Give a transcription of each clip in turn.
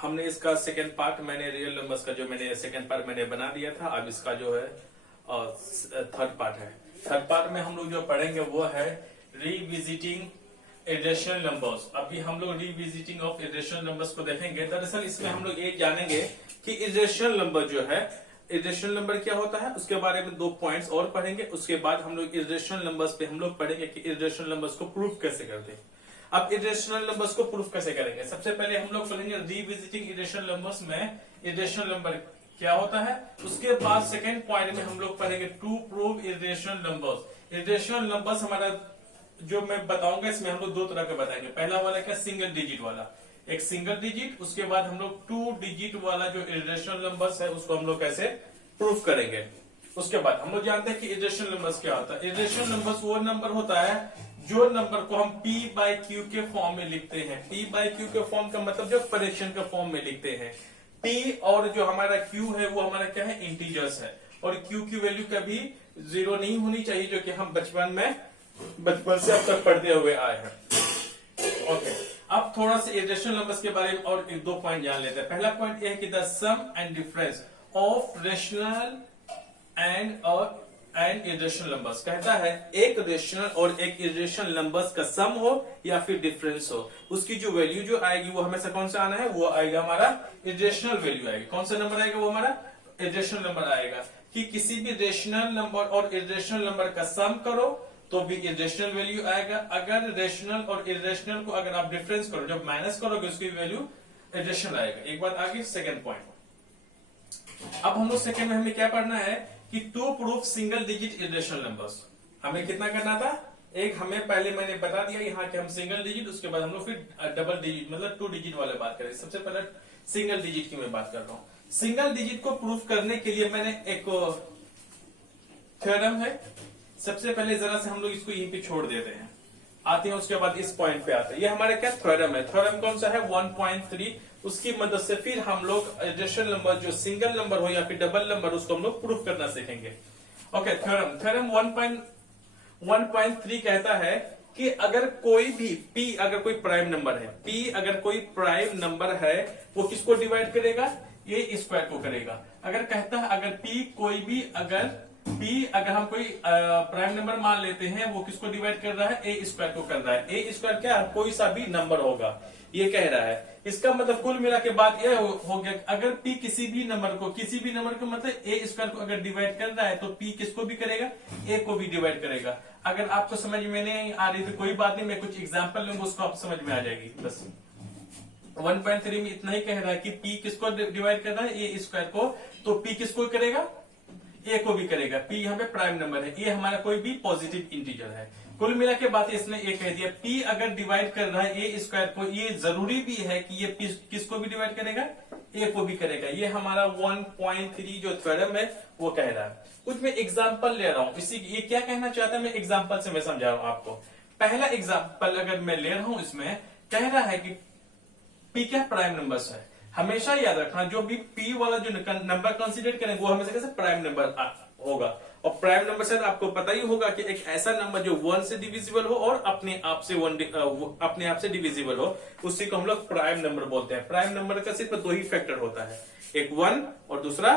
हमने इसका second part मैंने रियल नंबर्स का जो मैंने सेकेंड पार्ट मैंने बना दिया था। अब इसका जो है थर्ड पार्ट है। थर्ड पार्ट में हम लोग जो पढ़ेंगे वो है रिविजिटिंग इरेशनल नंबर्स। अभी हम लोग रिविजिटिंग ऑफ इरेशनल नंबर्स को देखेंगे। दरअसल इसमें हम लोग ये जानेंगे कि इरेशनल नंबर जो है, इरेशनल नंबर क्या होता है, उसके बारे में 2 पॉइंट्स और पढ़ेंगे। उसके बाद हम लोग इरेशनल नंबर्स पे हम लोग पढ़ेंगे कि इरेशनल नंबर्स को प्रूफ कैसे करते हैं। अब इरेशनल नंबर्स को प्रूफ कैसे करेंगे, सबसे पहले हम लोग पढ़ेंगे रिविजिटिंग इरेशनल नंबर्स में इरेशनल नंबर क्या होता है। उसके बाद सेकेंड पॉइंट में हम लोग पढ़ेंगे to prove irrational numbers. Irrational numbers हमारा जो मैं बताऊंगा इसमें हम लोग 2 तरह के बताएंगे। पहला वाला क्या, सिंगल डिजिट वाला, एक सिंगल डिजिट। उसके बाद हम लोग 2 डिजिट वाला जो इरेशनल नंबर्स है उसको हम लोग कैसे प्रूफ करेंगे। उसके बाद हम लोग जानते हैं कि इरेशनल नंबर्स क्या होता है। इरेशनल नंबर्स वो नंबर होता है जो नंबर को हम P बाई क्यू के फॉर्म में लिखते हैं। P बाई क्यू के फॉर्म का मतलब जो फ्रैक्शन का फॉर्म में लिखते हैं। P और जो हमारा Q है वो हमारा क्या है, इंटीजर्स है। और Q की वैल्यू कभी 0 नहीं होनी चाहिए, जो कि हम बचपन से अब तक पढ़ते हुए आए हैं। ओके, अब थोड़ा सा इरेशनल नंबर्स के बारे में और 1-2 पॉइंट जान लेते हैं। पहला पॉइंट यह है कि the sum and difference of rational and irrational numbers. कहता है एक रेशनल और एक इरेशनल नंबर्स का सम हो या फिर डिफरेंस हो, उसकी जो वैल्यू जो आएगी वो हमेशा कौन सा आना है, वो आएगा हमारा इरेशनल वैल्यू आएगी। कौन सा नंबर आएगा, वो हमारा इरेशनल नंबर आएगा। कि किसी भी रेशनल नंबर और इरेशनल नंबर का सम करो तो भी इरेशनल वैल्यू आएगा। अगर रेशनल और इरेशनल को अगर आप डिफरेंस करो, जब माइनस करोगे उसकी वैल्यू इरेशनल आएगा। एक बात आगे, सेकेंड पॉइंट। अब हम लोग सेकेंड में हमें क्या पढ़ना है कि to proof single digit irrational numbers. हमें कितना करना था, एक हमें पहले मैंने बता दिया यहाँ कि हम सिंगल डिजिट, उसके बाद हम लोग फिर डबल डिजिट मतलब 2 डिजिट वाले बात करें। सबसे पहले सिंगल डिजिट की मैं बात कर रहा हूँ। सिंगल डिजिट को प्रूफ करने के लिए मैंने एक थ्योरम है। सबसे पहले जरा से हम लोग इसको यहीं पे छोड़ देते हैं, आते हैं उसके बाद इस पॉइंट पे आते हैं। ये हमारे क्या थ्योरम है। थ्योरम कौन सा है, 1.3। उसकी मदद से फिर हम लोग इरेशनल नंबर जो सिंगल नंबर हो या फिर डबल नंबर उसको हम लोग प्रूफ करना सीखेंगे। ओके, थ्योरम 1.3 कहता है कि अगर कोई भी P अगर कोई प्राइम नंबर है, P अगर कोई प्राइम नंबर है वो किसको डिवाइड करेगा, A स्क्वायर को करेगा। अगर कहता है अगर P कोई भी अगर हम कोई प्राइम नंबर मान लेते हैं वो किसको डिवाइड कर रहा है, ए स्क्वायर को कर रहा है। ए स्क्वायर क्या, कोई सा भी नंबर होगा, ये कह रहा है। इसका मतलब कुल मिला के बात यह हो गया, अगर P किसी भी नंबर को मतलब ए स्क्वायर को अगर डिवाइड कर रहा है तो P किसको भी करेगा, ए को भी डिवाइड करेगा। अगर आपको समझ में नहीं आ रही तो कोई बात नहीं, मैं कुछ एग्जाम्पल लूंगा, उसको आप समझ में आ जाएगी। बस 1.3 में इतना ही कह रहा है कि P किसको डिवाइड कर रहा है, ए स्क्वायर को, तो P किसको करेगा, ए को भी करेगा। P यहाँ पे प्राइम नंबर है, ये हमारा कोई भी पॉजिटिव इंटीजर है। कुल मिला के बात इसने ये कह दिया, P अगर डिवाइड कर रहा है ए स्क्वायर को, ये जरूरी भी है कि ये P किसको भी डिवाइड करेगा, ए को भी करेगा। ये हमारा 1.3 जो थ्योरम है वो कह रहा है। कुछ मैं एग्जाम्पल ले रहा हूँ इसी, ये क्या कहना चाहता है मैं एग्जाम्पल से मैं समझा रहा हूँ आपको। पहला एग्जाम्पल अगर मैं ले रहा हूँ, इसमें कह रहा है कि P क्या प्राइम नंबर्स है। हमेशा याद रखना जो भी P वाला जो नंबर कंसीडर करेंगे वो हमेशा कैसे प्राइम नंबर होगा। और प्राइम नंबर से आपको पता ही होगा कि एक ऐसा नंबर जो 1 से डिविजिबल हो और अपने आप से डिविजिबल हो, उसी को हम लोग प्राइम नंबर बोलते हैं। प्राइम नंबर का सिर्फ 2 ही फैक्टर होता है, एक 1 और दूसरा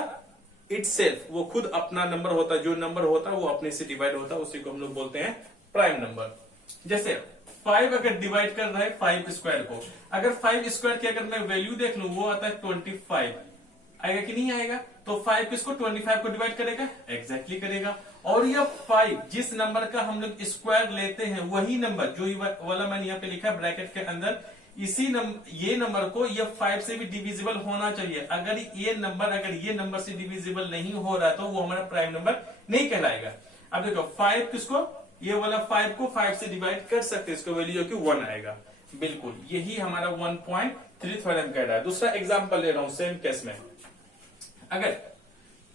इटसेल्फ, वो खुद अपना नंबर होता है। जो नंबर होता है वो अपने से डिवाइड होता है, उसी को हम लोग बोलते हैं प्राइम नंबर। जैसे 5 अगर डिवाइड कर रहा है 5 स्क्वायर को, अगर 5 स्क्वायर की अगर मैं वैल्यू देख लूं वो आता है 25, आएगा कि नहीं आएगा। तो 5 किसको 25 को डिवाइड करेगा, एग्जैक्टली करेगा। और ये 5 जिस नंबर का हम लोग स्क्वायर लेते हैं वही नंबर जो वाला मैंने यहाँ पे लिखा है ब्रैकेट के अंदर, ये नंबर को ये 5 से भी डिविजिबल होना चाहिए। अगर ये नंबर से डिविजिबल नहीं हो रहा तो वो हमारा प्राइम नंबर नहीं कहलाएगा। अब देखो 5 किसको, ये वाला 5 को 5 से डिवाइड कर सकते हैं, इसको वैल्यू जो कि 1 आएगा। बिल्कुल यही हमारा 1.3 थ्योरम कह रहा है। दूसरा एग्जांपल ले रहा हूं सेम केस में, अगर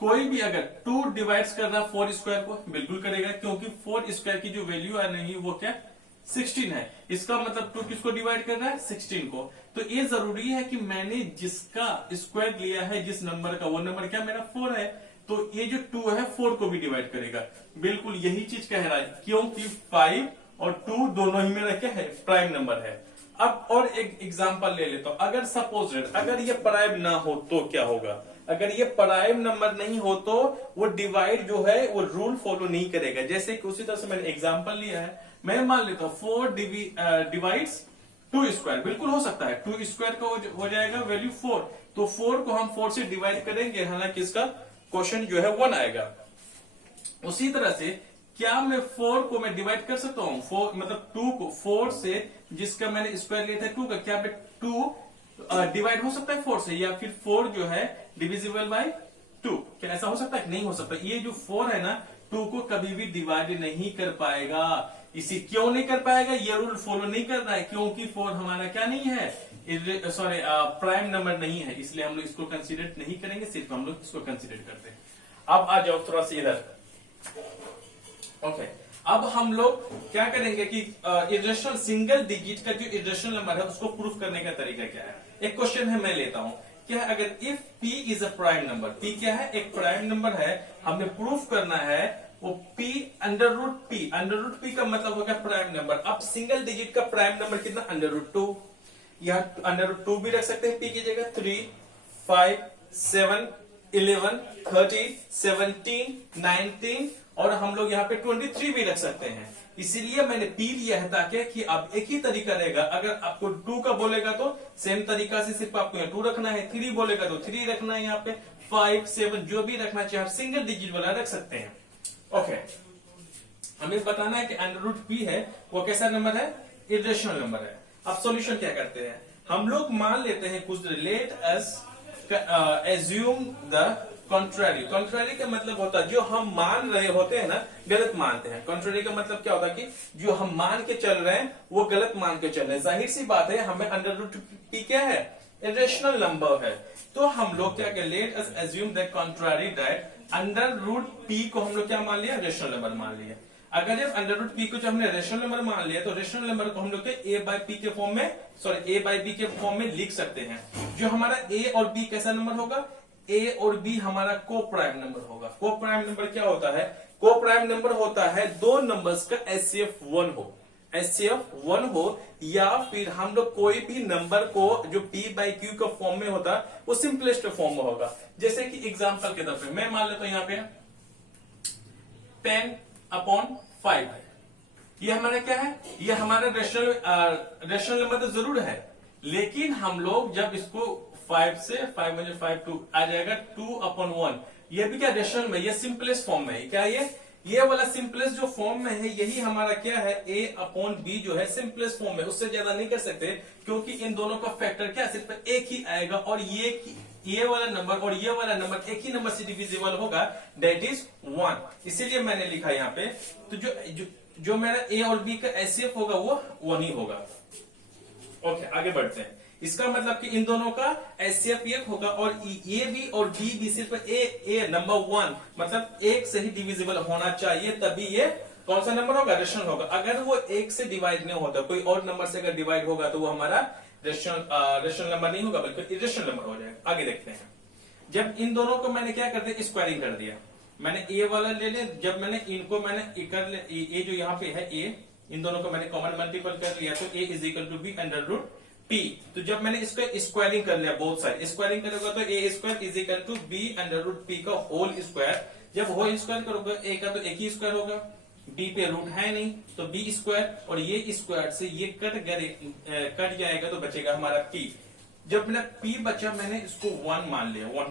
कोई भी अगर 2 डिवाइड्स कर रहा है 4 स्क्वायर को, बिल्कुल करेगा, क्योंकि 4 स्क्वायर की जो वैल्यू आ रही है वो क्या 16 है। इसका मतलब 2 किसको डिवाइड कर रहा है, 16 को। तो ये जरूरी है कि मैंने जिसका स्क्वायर लिया है जिस नंबर का, वो नंबर क्या मेरा 4 है, तो ये जो 2 है 4 को भी डिवाइड करेगा। बिल्कुल यही चीज कह रहा है, क्योंकि 5 और 2 दोनों ही मेरा क्या है, प्राइम नंबर है। अब और एक एग्जांपल ले लेता हूं, अगर सपोज अगर ये प्राइम ना हो तो क्या होगा, अगर ये प्राइम नंबर नहीं हो तो वो डिवाइड जो है वो रूल फॉलो नहीं करेगा। जैसे कि उसी तरह से मैंने एग्जांपल लिया है, मैं मान लेता हूं 4 डिवाइड्स 2 स्क्वायर, बिल्कुल हो सकता है 2 स्क्वायर का हो जाएगा वैल्यू 4, तो 4 को हम 4 से डिवाइड करेंगे, हालांकि इसका क्वेश्चन जो है 1 आएगा। उसी तरह से क्या मैं 4 को मैं डिवाइड कर सकता हूं, 4 मतलब 2 को 4 से, जिसका मैंने स्क्वायर लिया था 2 का, क्या मैं 2 डिवाइड हो सकता है 4 से, या फिर 4 जो है डिविजिबल बाय 2, क्या ऐसा हो सकता है? नहीं हो सकता। ये जो 4 है ना 2 को कभी भी डिवाइड नहीं कर पाएगा। इसी क्यों नहीं कर पाएगा? ये रूल फॉलो नहीं कर रहा है, क्योंकि 4 हमारा क्या नहीं है, सॉरी प्राइम नंबर नहीं है, इसलिए हम लोग इसको कंसीडर नहीं करेंगे, सिर्फ हम लोग इसको कंसीडर करते हैं। अब आ जाओ थोड़ा सा इधर। ओके, अब हम लोग क्या करेंगे कि इरेशनल सिंगल डिजिट का जो इरेशनल नंबर है उसको प्रूफ करने का तरीका क्या है। एक क्वेश्चन है, मैं लेता हूं, क्या है, अगर if p is a prime number, p क्या है, एक प्राइम नंबर है, हमने प्रूफ करना है वो p अंडर रूट p का मतलब होगा प्राइम नंबर। अब सिंगल डिजिट का प्राइम नंबर कितना, √2, यहाँ √2 भी रख सकते हैं p की जगह, 3, 5, 7, 11, 13, 17, 19 और हम लोग यहाँ पे 23 भी रख सकते हैं। इसीलिए मैंने p लिया है ताकि कि अब एक ही तरीका रहेगा, अगर आपको 2 का बोलेगा तो सेम तरीका से सिर्फ आपको यहाँ 2 रखना है, 3 बोलेगा तो 3 रखना है, यहाँ पे 5, 7 जो भी रखना चाहिए आप सिंगल डिजिट वाला रख सकते हैं। ओके, हमें बताना है कि √p है वो कैसा नंबर है, इरेशनल नंबर है। अब सॉल्यूशन क्या करते हैं, हम लोग मान लेते हैं कुछ, let us assume the contrary. Contrary का मतलब होता है जो हम मान रहे होते हैं ना गलत मानते हैं। कॉन्ट्ररी का मतलब क्या होता है कि जो हम मान के चल रहे हैं वो गलत मान के चल रहे हैं। जाहिर सी बात है, हमें √p क्या है, इरेशनल नंबर है, तो हम लोग क्या करें, let us assume the contrary that √p को हम लोग क्या मान लिया, रेशनल नंबर मान लिया। अगर जब √p को जब हमने रेशनल नंबर मान लिया तो रेशनल नंबर को हम लोग a/p के फॉर्म में, सॉरी a/b के फॉर्म में लिख सकते हैं। जो हमारा a और b कैसा नंबर होगा, a और b हमारा को प्राइम नंबर होगा। को प्राइम नंबर क्या होता है, को प्राइम नंबर होता है दो नंबर्स का HCF 1 हो, HCF 1 हो, या फिर हम लोग कोई भी नंबर को जो p/q का फॉर्म में होता है वो सिंपलेस्ट फॉर्म में होगा। जैसे कि एग्जांपल के तौर पे मैं मान लेता हूं यहाँ पे 10/5 है, ये हमारा क्या है, ये हमारा रेशनल नंबर तो जरूर है, लेकिन हम लोग जब इसको 5 से 5 मुझे 5 2 आ जाएगा 2/1, ये भी क्या रेशनल में, ये सिंपलेस्ट फॉर्म में है। क्या ये वाला सिंपलेस्ट जो फॉर्म में है यही हमारा क्या है, a/b जो है सिंपलेस्ट फॉर्म में, उससे ज्यादा नहीं कर सकते, क्योंकि इन दोनों का फैक्टर क्या सिर्फ एक ही आएगा, और ये वाला नंबर और ये वाला नंबर एक ही नंबर से डिविजिबल होगा, दैट इज 1। इसीलिए मैंने लिखा यहाँ पे, तो जो मेरा a और b का HCF होगा वो 1 ही होगा। ओके, आगे बढ़ते हैं। इसका मतलब कि इन दोनों का HCF 1 होगा, और ए भी और बी भी सिर्फ ए नंबर 1 मतलब एक से ही डिविजिबल होना चाहिए, तभी ये कौन सा नंबर होगा, रेशनल होगा। अगर वो एक से डिवाइड नहीं होता, कोई और नंबर से अगर डिवाइड होगा तो वो हमारा रेशनल नंबर नहीं होगा, बल्कि इरेशनल नंबर हो जाएगा। आगे देखते हैं, जब इन दोनों को मैंने क्या कर दिया, स्क्वायरिंग कर दिया, मैंने ए वाला ले लिया, जब मैंने इनको मैंने कर ए जो यहाँ पे है ए, इन दोनों को मैंने कॉमन मल्टीपल कर लिया, तो a is equal to b √p। तो जब मैंने इसको स्क्वायरिंग कर लिया, बोथ साइड स्क्वायरिंग करोगे तो a square is equal to b √p का होल स्क्वायर। जब होल स्क्वायर करोगे ए का तो एक ही स्क्वायर होगा, बी पे रूट है नहीं तो बी स्क्वायर, और ये स्क्वायर से ये कट जाएगा तो बचेगा हमारा p। जब मेरा p बचा, मैंने इसको 1 मान लिया, 1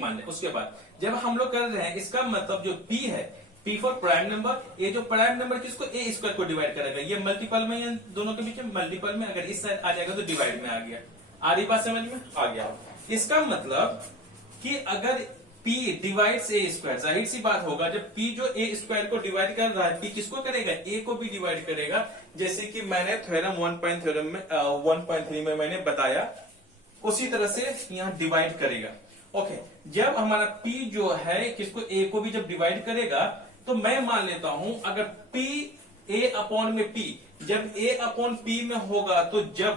मान लिया। उसके बाद जब हम लोग कर रहे हैं, इसका मतलब जो p है, p फॉर प्राइम नंबर, ये जो प्राइम नंबर किसको, a स्क्वायर को डिवाइड करेगा, ये मल्टीपल में, ये दोनों के बीच में मल्टीपल में, अगर इस साइड आ जाएगा तो डिवाइड में आ गया। आ रही बात समझ में, आ गया। इसका मतलब कि अगर p डिवाइड्स a स्क्वायर, जाहिर सी बात होगा जब p जो a स्क्वायर को डिवाइड कर रहा है, p किसको करेगा, a को भी डिवाइड करेगा, जैसे कि मैंने थ्योरम 1.3 में मैंने बताया, उसी तरह से यहाँ डिवाइड करेगा। ओके, जब हमारा p जो है किसको, a को भी जब डिवाइड करेगा, तो मैं मान लेता हूं अगर p a/p में p, जब a/p में होगा, तो जब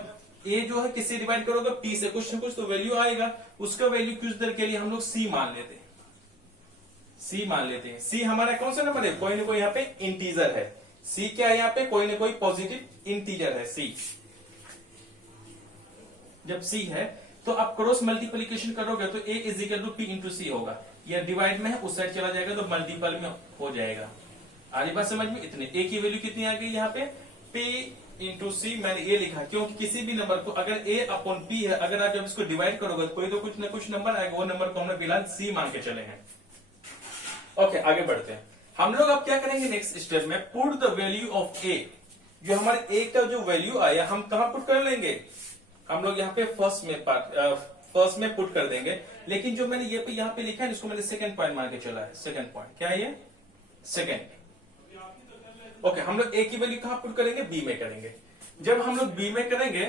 a जो है किससे डिवाइड करोगे, p से, कुछ न कुछ तो वैल्यू आएगा, उसका वैल्यू कुछ देर के लिए हम लोग c मान लेते हैं। c हमारा कौन सा नंबर है, कोई ना कोई यहाँ पे इंटीजर है, सी क्या है यहाँ पे, कोई ना कोई पॉजिटिव इंटीजर है सी। जब सी है तो आप क्रॉस मल्टीप्लीकेशन करोगे तो a is equal to p into c होगा, या डिवाइड में है उस साइड चला जाएगा तो मल्टीपल में हो जाएगा। आगे बात समझ में, इतने ए की वैल्यू कितनी आ गई यहाँ पे, पी इंटू सी। मैंने ये लिखा क्योंकि किसी भी नंबर को अगर ए अपॉन पी है, अगर आप जब इसको डिवाइड करोगे तो कोई तो कुछ ना कुछ नंबर आएगा, वो नंबर को हमने फिलहाल सी मान के चले हैं। ओके आगे बढ़ते हैं। हम लोग अब क्या करेंगे नेक्स्ट स्टेप में, पुट द वैल्यू ऑफ ए। जो हमारे ए का जो वैल्यू आया हम कहां पुट कर लेंगे, हम लोग यहाँ पे फर्स्ट में पुट कर देंगे। लेकिन जो मैंने ये पे यहाँ पे लिखा है इसको मैंने सेकंड पॉइंट मान के चला है। सेकंड पॉइंट क्या है ये, सेकंड। ओके हम लोग ए की वैल्यू कहां पुट करेंगे, बी में करेंगे। जब हम लोग बी में करेंगे,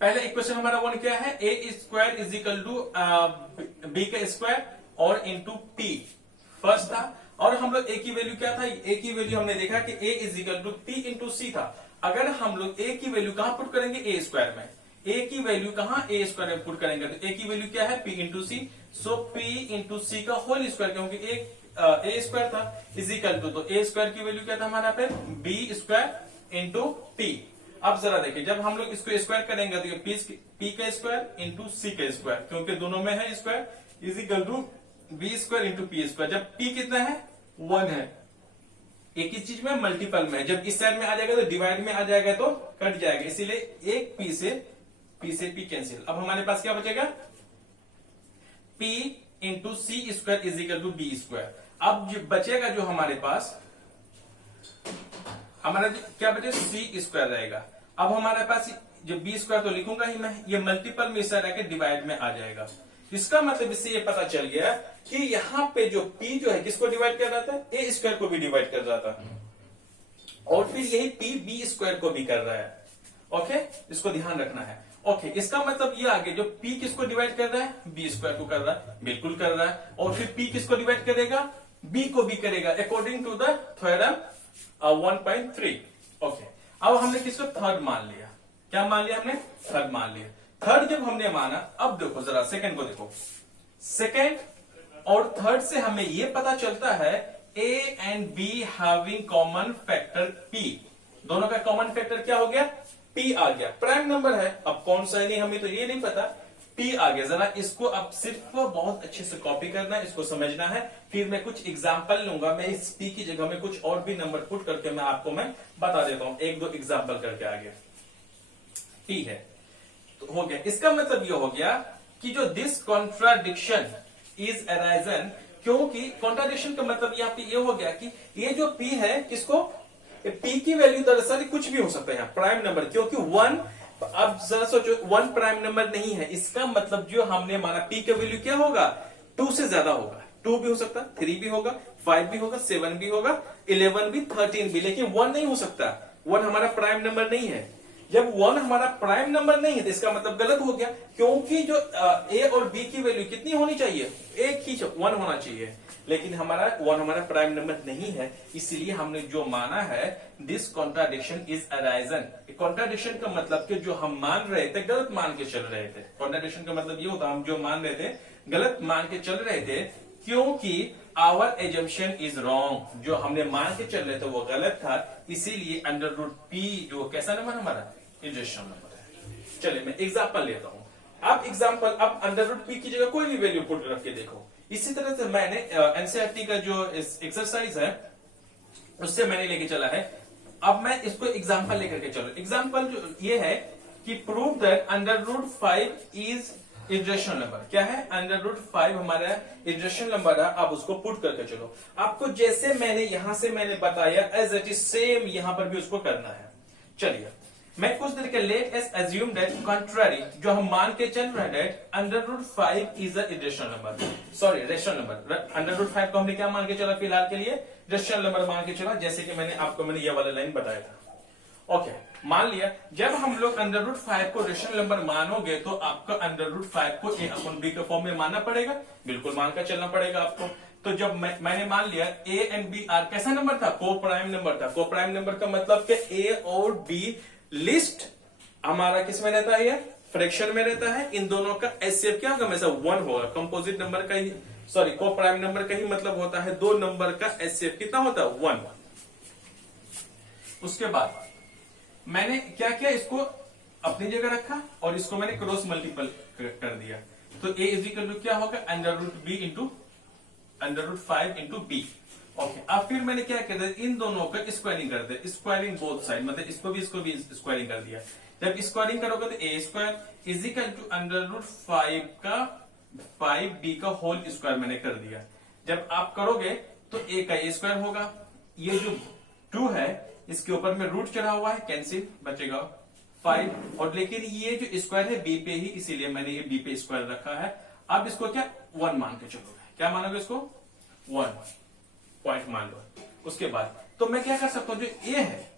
पहले इक्वेशन हमारा वन क्या है, a square is equal to b का स्क्वायर और इंटू पी फर्स्ट था। और हम लोग ए की वैल्यू क्या था, ए की वैल्यू हमने देखा कि a is equal to p into c था। अगर हम लोग ए की वैल्यू कहां पुट करेंगे, ए स्क्वायर में। ए की वैल्यू कहां, ए स्क्वायर में पुट करेंगे तो ए की वैल्यू क्या है, पी इंटू सी। सो पी इंटू सी का होल स्क्वायर, क्योंकि ए स्क्वायर था इज इक्वल टू, तो ए स्क्वायर की वैल्यू क्या था हमारा पे, बी स्क्वायर इंटू पी। अब जरा देखिए जब हम लोग इसको स्क्वायर करेंगे तो ये पी का स्क्वायर इंटू सी का स्क्वायर, क्योंकि दोनों में है square, is equal to b square into p square. जब पी कितना है, 1 है, एक ही चीज में मल्टीपल में, जब इस साइड में आ जाएगा तो डिवाइड में आ जाएगा तो कट जाएगा, इसीलिए एक पी से पी कैंसिल। अब हमारे पास क्या बचेगा, p into c square is equal to b square. अब जो बचेगा जो हमारे पास हमारा क्या बचे, सी स्क्वायर रहेगा। अब हमारे पास जो बी स्क्वायर तो लिखूंगा ही मैं, ये मल्टीपल में इस साइड आके डिवाइड में आ जाएगा। इसका मतलब इससे ये पता चल गया कि यहाँ पे जो p जो है किसको डिवाइड कर रहा था, ए स्क्वायर को भी डिवाइड कर रहा था, और फिर यही p बी स्क्वायर को भी कर रहा है। ओके इसको ध्यान रखना है। ओके इसका मतलब ये आगे जो p किसको डिवाइड कर रहा है, बी स्क्वायर को कर रहा है, बिल्कुल कर रहा है। और फिर p किसको डिवाइड करेगा, b को भी करेगा, according to the theorem 1.3। Okay अब हमने किसको थर्ड मान लिया, क्या मान लिया हमने, थर्ड मान लिया। थर्ड जब हमने माना, अब देखो जरा सेकंड को देखो, सेकंड और थर्ड से हमें यह पता चलता है A and be having common factor p। दोनों का कॉमन फैक्टर क्या हो गया, p आ गया। प्राइम नंबर है, अब कौन सा है नहीं हमें तो ये नहीं पता, p आ गया। जरा इसको अब सिर्फ बहुत अच्छे से कॉपी करना है, इसको समझना है। फिर मैं कुछ एग्जाम्पल लूंगा, मैं इस p की जगह में कुछ और भी नंबर पुट करके मैं आपको बता देता हूं, एक दो एग्जाम्पल करके आगे। p है तो हो गया, इसका मतलब ये हो गया कि जो दिस कॉन्ट्राडिक्शन इज अराइजन, क्योंकि कॉन्ट्राडिक्शन का मतलब यहाँ पे ये हो गया कि ये जो p है किसको, p की वैल्यू दरअसल कुछ भी हो सकता है यहाँ प्राइम नंबर, क्योंकि 1, अब जरा सोचो 1 प्राइम नंबर नहीं है, इसका मतलब जो हमने माना p का वैल्यू क्या होगा, 2 से ज्यादा होगा। 2 भी हो सकता, 3 भी होगा, 5 भी होगा, 7 भी होगा, 11 भी, 13 भी, लेकिन 1 नहीं हो सकता। 1 हमारा प्राइम नंबर नहीं है। जब 1 हमारा प्राइम नंबर नहीं है तो इसका मतलब गलत हो गया, क्योंकि जो a और b की वैल्यू कितनी होनी चाहिए, एक ही 1 होना चाहिए, लेकिन हमारा 1 हमारा प्राइम नंबर नहीं है। इसलिए हमने जो माना है this contradiction is arisen. Contradiction का मतलब कि जो हम मान रहे थे गलत मान के चल रहे थे। कॉन्ट्राडिक्शन का मतलब ये होता हम जो मान रहे थे गलत मान के चल रहे थे, क्योंकि आवर एजम्पशन इज रॉन्ग, जो हमने मान के चल रहे थे वो गलत था। इसीलिए अंडर रूट p जो कैसा नंबर हमारा, इरेशनल नंबर है। चलिए मैं एग्जांपल लेता हूं। अब एग्जांपल, अब अंडर रूट p की जगह कोई भी वैल्यू पुट रख के देखो। इसी तरह से मैंने एनसीईआरटी का जो एक्सरसाइज है उससे मैंने लेके चला है। अब मैं इसको एग्जांपल लेकर के चलो। एग्जांपल जो ये है कि prove that under root 5 is irrational number. क्या है, अंडर रूट 5 हमारा इरेशनल नंबर है। आप उसको पुट करके चलो। आपको जैसे मैंने यहां से मैंने बताया एज इट इज सेम यहां पर भी उसको करना है। चलिए मैं कुछ देर के let's assume that contrary, जो हम मान के चल रहे हैं that under root 5 is a irrational number, sorry rational number. Under root 5 को हमने क्या मान के चला, फिलहाल के लिए रेशनल नंबर मान के चला, जैसे कि मैंने आपको ये वाला लाइन बताया था। ओके मान लिया, जब हम लोग अंडर रूट 5 को रेशनल नंबर मानोगे तो आपका अंडर रूट 5 को ए अपॉन बी के फॉर्म में मानना पड़ेगा, बिल्कुल मानकर चलना पड़ेगा आपको। तो जब मैंने मान लिया ए एंड बी आर कैसा नंबर था, को प्राइम नंबर था। को प्राइम नंबर का मतलब कि ए और बी लिस्ट हमारा किस में रहता है, फ्रैक्शन में रहता है। इन दोनों का एचसीएफ क्या होगा, हमेशा 1 होगा। कंपोजिट नंबर का ही, सॉरी को प्राइम नंबर का ही मतलब होता है दो नंबर का एचसीएफ कितना होता है, 1। उसके बाद मैंने क्या किया, इसको अपनी जगह रखा और इसको मैंने क्रॉस मल्टीपल कर दिया। तो a इज इक्वल टू क्या होगा, √b into √5 into b. Okay, अब फिर मैंने क्या कर दिया, इन दोनों का स्क्वायरिंग कर दिया, स्क्वायरिंग बोथ साइड, मतलब इसको भी स्क्वायरिंग कर दिया। जब स्क्वायरिंग करोगे तो a square is equal to √5 का 5b का होल स्क्वायर मैंने कर दिया। जब आप करोगे तो a का a स्क्वायर होगा, ये जो 2 है इसके ऊपर में रूट चढ़ा हुआ है, कैंसिल, बचेगा 5, और लेकिन ये जो स्क्वायर है b पे ही, इसीलिए मैंने ये b पे स्क्वायर रखा है। अब इसको क्या 1 मान के चलोगे, क्या मानोगे इसको 1 पॉइंट मान लो। उसके बाद तो मैं क्या कर सकता हूं, जो a है,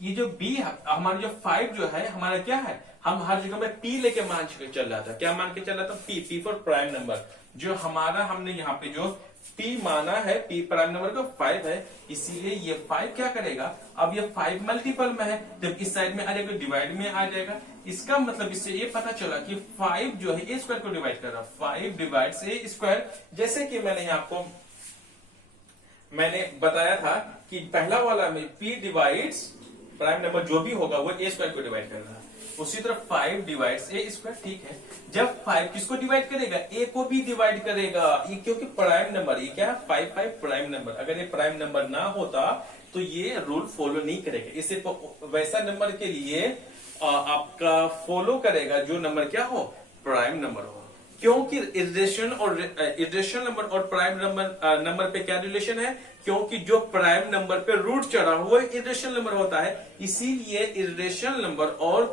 ये जो b है, हमारा जो 5 जो है हमारा क्या है, हम हर जगह में p लेके मान के चल रहा था, क्या मान के चल रहा था, p फॉर प्राइम नंबर। जो हमारा हमने यहाँ पे जो p माना है, p प्राइम नंबर का 5 है, इसीलिए ये 5 क्या करेगा, अब ये 5 मल्टीपल में है, जब इस साइड में आ जाएगा डिवाइड में आ जाएगा। इसका मतलब इससे ये पता चला कि 5 जो है a स्क्वायर को डिवाइड कर रहा है, 5 डिवाइड्स a स्क्वायर। जैसे कि मैंने बताया था कि पहला वाला में p डिवाइड्स प्राइम नंबर जो भी होगा वो a स्क्वायर को डिवाइड कर रहा है, उसी तरह 5 डिवाइड्स a स्क्वायर। ठीक है, जब 5 किसको डिवाइड करेगा, a को भी डिवाइड करेगा, ये क्योंकि प्राइम नंबर, ये क्या है 5 प्राइम नंबर, अगर ये प्राइम नंबर ना होता तो ये रूल फॉलो नहीं करेगा। इसे वैसा नंबर के लिए आपका फॉलो करेगा जो नंबर क्या हो, प्राइम नंबर हो, क्योंकि इरेशनल नंबर और प्राइम नंबर पे क्या रिलेशन है, क्योंकि जो प्राइम नंबर पे रूट चढ़ा हुआ इरेशनल नंबर होता है, इसीलिए इरेशनल नंबर और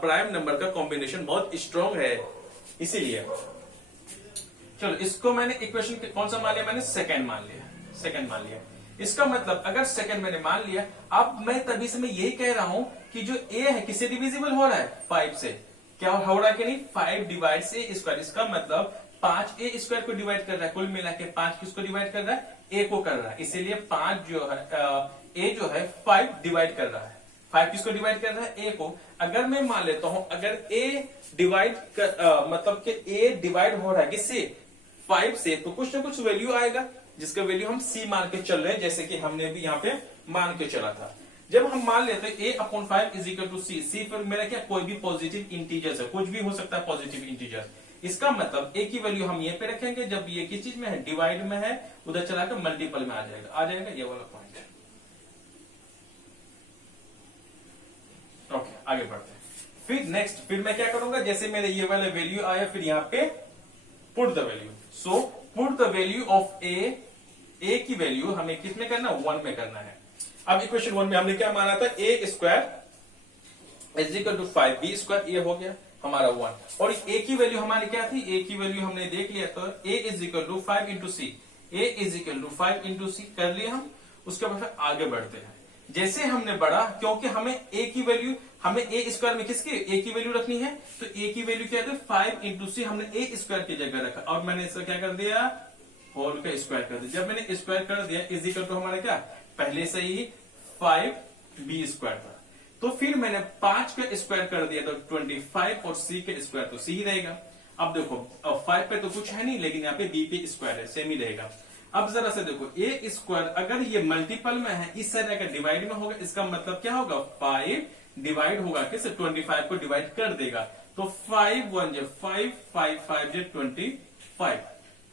प्राइम नंबर का कॉम्बिनेशन बहुत स्ट्रांग है। इसीलिए चलो, इसको मैंने इक्वेशन कौन सा मान लिया, मैंने सेकंड मान लिया। इसका मतलब अगर सेकंड मैंने मान लिया, अब मैं तभी से मैं यही कह रहा हूं कि जो a है किससे डिविजिबल हो रहा है, 5 से। क्या हो रहा है कि नहीं, 5 डिवाइड से स्क्वायर, इसका मतलब 5 a स्क्वायर को डिवाइड कर रहा है, कुल मिला के 5 किसको डिवाइड कर रहा है, a को कर रहा है, इसीलिए 5 जो है a जो है 5 डिवाइड कर रहा है। 5 किसको डिवाइड कर रहा है, a को। अगर मैं मान लेता हूं अगर a डिवाइड मतलब कि a डिवाइड हो रहा है किससे, 5 से, तो कुछ ना कुछ वैल्यू आएगा जिसका वैल्यू हम c मान के चल रहे हैं, जैसे कि हमने भी यहाँ पे मान के चला था। जब हम मान लेते हैं a/5 is equal to c पर मेरा क्या, कोई भी पॉजिटिव इंटीजर्स है, कुछ भी हो सकता है पॉजिटिव इंटीजर। इसका मतलब a की वैल्यू हम ये पे रखेंगे, जब ये किस चीज में है, डिवाइड में है, उधर चला कर मल्टीपल में आ जाएगा ये वाला पॉइंट। ओके, आगे बढ़ते हैं। फिर मैं क्या करूंगा, जैसे मेरे ये वाला वैल्यू आया, फिर यहाँ पे put the value. So put the value of a की वैल्यू हमें किस में करना, 1 में करना है। अब इक्वेशन 1 में हमने क्या माना था, a square is equal to 5b square, ये हो गया हमारा 1, और a की वैल्यू हमारी क्या थी, a की वैल्यू हमने देख लिया, तो a is equal to 5 into c, a is equal to 5 into c कर लिया हम। उसके बाद आगे बढ़ते हैं, जैसे हमने बढ़ा, क्योंकि हमें a की वैल्यू, हमें a स्क्वायर में किसकी a की वैल्यू रखनी है, तो a की वैल्यू क्या है, 5 इंटू सी, हमने a स्क्वायर की जगह रखा, और मैंने इसका क्या कर दिया, होल का स्क्वायर कर दिया। जब मैंने स्क्वायर कर दिया, इज इक्वल टू हमारा क्या, पहले से ही 5b स्क्वायर था, तो फिर मैंने 5 का स्क्वायर कर दिया, तो 25, और c का स्क्वायर तो c ही रहेगा। अब देखो, 5 पे तो कुछ है नहीं, लेकिन यहाँ पे b पे स्क्वायर है, सेम ही रहेगा। अब जरा से देखो, a स्क्वायर अगर ये मल्टीपल में है, इस साइड अगर डिवाइड में होगा, इसका मतलब क्या होगा, 5 डिवाइड होगा किससे, 25 को डिवाइड कर देगा, तो 5 1 5 5 5 25,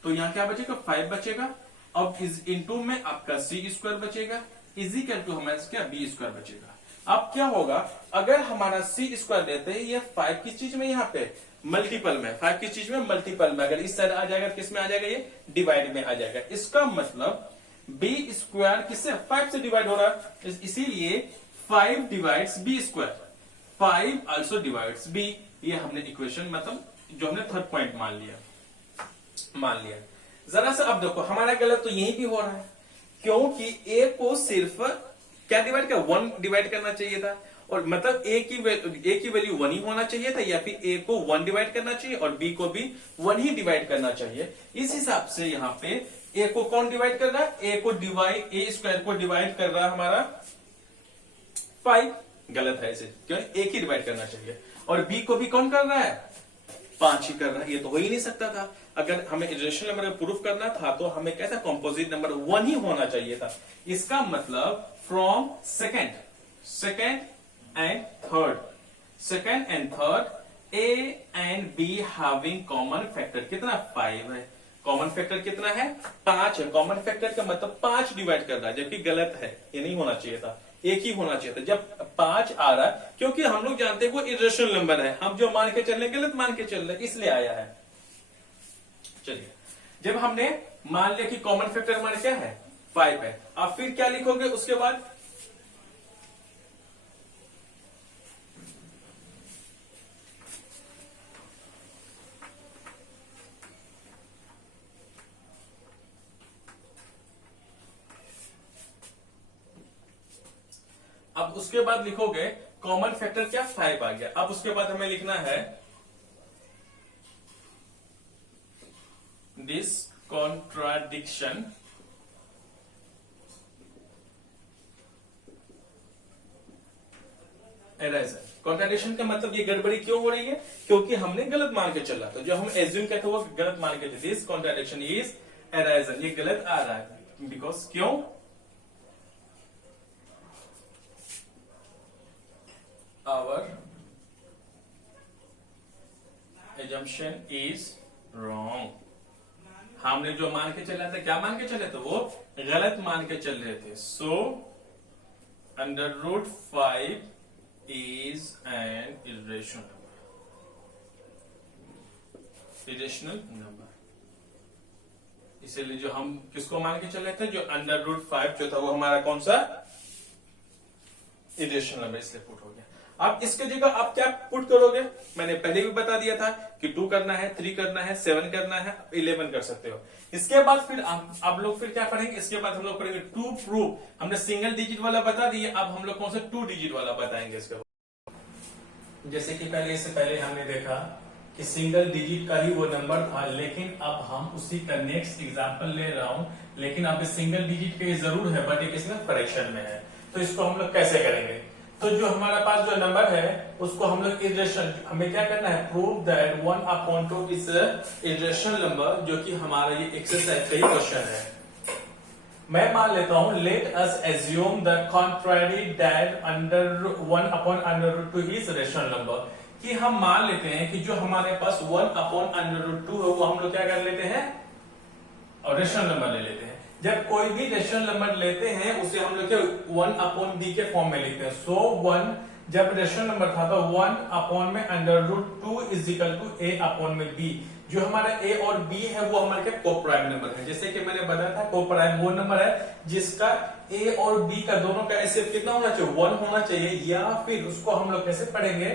तो यहाँ क्या बचेगा, 5 बचेगा। अब इस इनटू में आपका c स्क्वायर बचेगा, इजिकल टू हमारा क्या, b स्क्वायर बचेगा। अब क्या होगा, अगर हमारा c स्क्वायर लेते हैं, ये 5 किस चीज में, यहाँ पे मल्टीपल में, 5 किस चीज में, मल्टीपल में, अगर इस साइड आ जाएगा, किस में आ जाएगा, ये डिवाइड में आ जाएगा। इसका मतलब b स्क्वायर किससे, 5 से डिवाइड हो रहा है, इसीलिए 5 divides b square, 5 also divides b। ये हमने इक्वेशन मतलब जो हमने थर्ड पॉइंट मान लिया। जरा सा अब देखो, हमारा गलत तो यही भी हो रहा है, क्योंकि a को सिर्फ क्या डिवाइड कर, 1 डिवाइड करना चाहिए था, और मतलब a की वैल्यू 1 ही होना चाहिए था, या फिर a को 1 डिवाइड करना चाहिए और b को भी 1 ही डिवाइड करना चाहिए। इस हिसाब से यहाँ पे a को कौन डिवाइड कर रहा है, a स्क्वायर को डिवाइड कर रहा है हमारा 5, गलत है इसे, क्यों, एक ही डिवाइड करना चाहिए, और b को भी कौन कर रहा है, 5 ही कर रहा है। ये तो हो ही नहीं सकता था, अगर हमें इरेशनल नंबर प्रूफ करना था तो हमें कैसा, कंपोजिट नंबर 1 ही होना चाहिए था। इसका मतलब from second second and third, second and third, A and be having common factor कितना 5 है, कॉमन फैक्टर कितना है 5 है। कॉमन फैक्टर का मतलब 5 डिवाइड कर रहा है, जबकि गलत है, ये नहीं होना चाहिए था, एक ही होना चाहिए था जब 5 आ रहा है, क्योंकि हम लोग जानते हैं वो इरेशनल नंबर है, हम जो मान के चल रहे गलत मान के चल रहे इसलिए आया है। चलिए, जब हमने मान लिया कि कॉमन फैक्टर हमारा क्या है 5 है, अब फिर क्या लिखोगे उसके बाद, अब उसके बाद लिखोगे कॉमन फैक्टर क्या 5 आ गया। अब उसके बाद हमें लिखना है दिस कॉन्ट्राडिक्शन एराइजर। कॉन्ट्राडिक्शन का मतलब ये गड़बड़ी क्यों हो रही है, क्योंकि हमने गलत मान के चला, तो जो हम एज्यूम कहते हैं वो गलत मान के चले। दिस कॉन्ट्राडिक्शन इज एराइजर, ये गलत आ रहा है, बिकॉज क्यों, our assumption is wrong। हमने जो मान के चला था, क्या मान के चले थे, वो गलत मान के चल रहे थे। सो √5 is an irrational number। इसीलिए जो हम किसको मान के चले थे, जो √5 जो था वो हमारा कौन सा इरेशनल नंबर, इसलिए पुट हो गया। अब इसके जगह आप क्या पुट करोगे, मैंने पहले भी बता दिया था कि 2 करना है, 3 करना है, 7 करना है, 11 कर सकते हो। इसके बाद फिर आप लोग फिर क्या पढ़ेंगे, इसके बाद हम लोग पढ़ेंगे टू प्रूफ। हमने सिंगल डिजिट वाला बता दिया, अब हम लोग कौन सा 2 डिजिट वाला बताएंगे इसके बाद। जैसे कि पहले, इससे पहले हमने देखा कि सिंगल डिजिट का ही वो नंबर था, लेकिन अब हम उसी का नेक्स्ट एग्जाम्पल ले रहा हूं, लेकिन अब सिंगल डिजिट के जरूर है बट एक इसमें फ्रैक्शन में है। तो इसको हम लोग कैसे करेंगे, तो जो हमारा पास जो नंबर है उसको हम लोग इरेशनल, हमें क्या करना है, prove that 1/2 is irrational number, जो कि हमारा ये एक्सरसाइज का ही क्वेश्चन है। मैं मान लेता हूं, let us assume the contrary that (1/√2) is rational number, कि हम मान लेते हैं कि जो हमारे पास 1/√2 है वो हम लोग क्या कर लेते हैं, और रेशनल नंबर ले लेते हैं। जब कोई भी रेशनल नंबर लेते हैं उसे हम लोग क्या 1/b के फॉर्म में लिखते हैं। सो 1 जब रेशनल नंबर था तो 1/√2 इज इक्वल टू a/b। जो हमारा a और b है वो हमारे क्या कोप्राइम नंबर है। जैसे कि मैंने बताया था कोप्राइम वो नंबर है जिसका a और b का दोनों का एसएफ कितना होना चाहिए, 1 होना चाहिए, या फिर उसको हम लोग कैसे पढ़ेंगे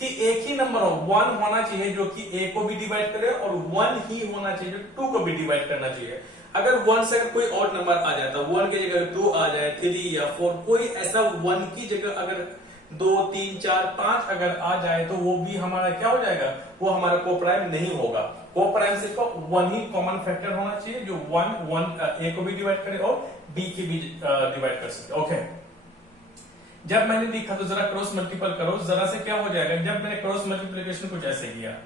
कि एक ही नंबर हो 1 होना चाहिए जो कि a को भी डिवाइड करे, और 1 ही होना चाहिए जो 2 को भी डिवाइड करना चाहिए। अगर 1 से अगर कोई और नंबर आ जाता, 1 की जगह 2 आ जाए, 3 या 4, कोई ऐसा 1 की जगह अगर 2, 3, 4, 5 अगर आ जाए तो वो भी हमारा क्या हो जाएगा, वो हमारा कोप्राइम नहीं होगा। कोप्राइम से 1 ही कॉमन फैक्टर होना चाहिए जो 1 ए को भी डिवाइड करे और बी की भी डिवाइड कर सके। ओके, जब मैंने लिखा तो जरा क्रॉस मल्टीपल करो, जरा से क्या हो जाएगा, जब मैंने क्रॉस मल्टीप्लिकेशन कुछ ऐसे किया,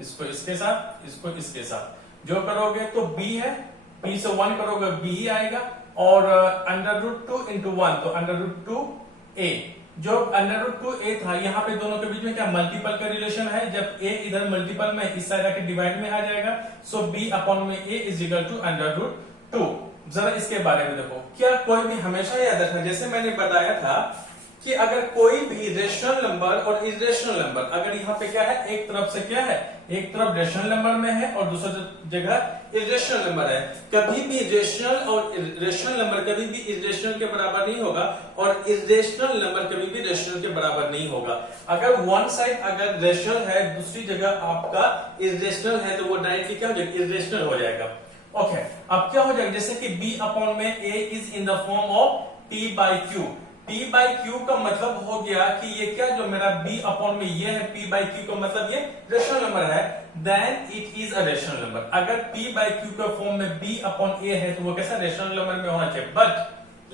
इसको इसके साथ, इसको इसके साथ जो करोगे तो b है, b से 1 करोगे b ही आएगा, और √2 into 1 तो √2a। जो √2a था यहाँ पे दोनों के बीच में क्या मल्टीपल का रिलेशन है, जब a इधर मल्टीपल में इस साइड आके डिवाइड में आ जाएगा, सो b/a इज इक्वल टू √2। जरा इसके बारे में देखो, क्या कोई भी हमेशा याद रखना, जैसे मैंने बताया था कि अगर कोई भी रेशनल नंबर और इरेशनल नंबर, अगर यहाँ पे क्या है, एक तरफ से क्या है, एक तरफ रेशनल नंबर में है और दूसरी जगह इरेशनल नंबर है, कभी भी रेशनल और रेशनल नंबर कभी भी इरेशनल के बराबर नहीं होगा, और इरेशनल नंबर कभी भी रेशनल के बराबर नहीं होगा। अगर वन साइड अगर रेशनल है, दूसरी जगह आपका इरेशनल है, तो वो डायरेक्टली क्या हो जाएगा, इरेशनल हो जाएगा। ओके, अब क्या हो जाएगा, जैसे कि b/a is in the form of p/q। p/q का मतलब हो गया कि ये क्या, जो मेरा b/में ये है, p/q का मतलब ये रेशनल नंबर है, then it is a rational number. अगर p/q का फॉर्म में b/a है तो वो कैसा रेशनल नंबर में होना चाहिए, बट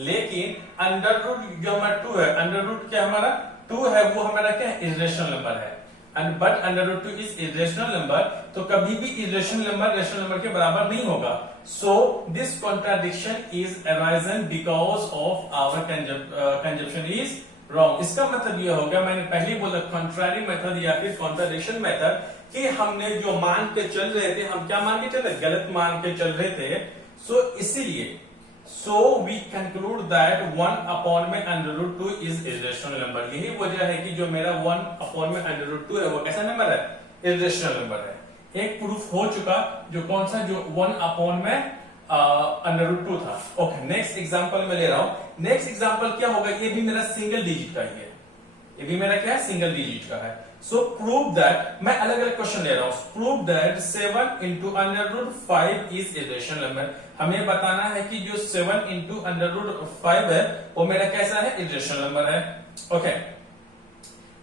लेकिन √, जो हमारा 2 है, √, क्या हमारा 2 है, वो हमारा क्या है, इरेशनल नंबर है, and but √2 is irrational number, तो कभी भी इरेशनल नंबर रेशनल नंबर के बराबर नहीं होगा। So this contradiction is arisen because of our conjunction is wrong. इसका मतलब ये हो गया, मैंने पहले बोला कॉन्ट्रारी मेथड या फिर कॉन्ट्राडिक्शन मेथड, कि हमने जो मान के चल रहे थे, हम क्या मान के चल रहे, गलत मान के चल रहे थे। सो इसीलिए वी कंक्लूड दैट 1 में √2 इज इरेशनल नंबर। यही वजह है कि जो मेरा 1 में √2 है वो कैसा नंबर है, इरेशनल नंबर है। एक प्रूफ हो चुका, जो कौन सा, जो 1 में √2 था। ओके, नेक्स्ट एग्जांपल में ले रहा हूं। नेक्स्ट एग्जांपल क्या होगा, ये भी मेरा सिंगल डिजिट का ही है, ये भी मेरा क्या है, सिंगल डिजिट का है। सो प्रूव दैट, मैं अलग अलग क्वेश्चन ले रहा हूं। Prove that 7 into √5 is irrational number. हमें बताना है कि जो 7 into √5 है वो मेरा कैसा है, इरेशनल नंबर है। ओके,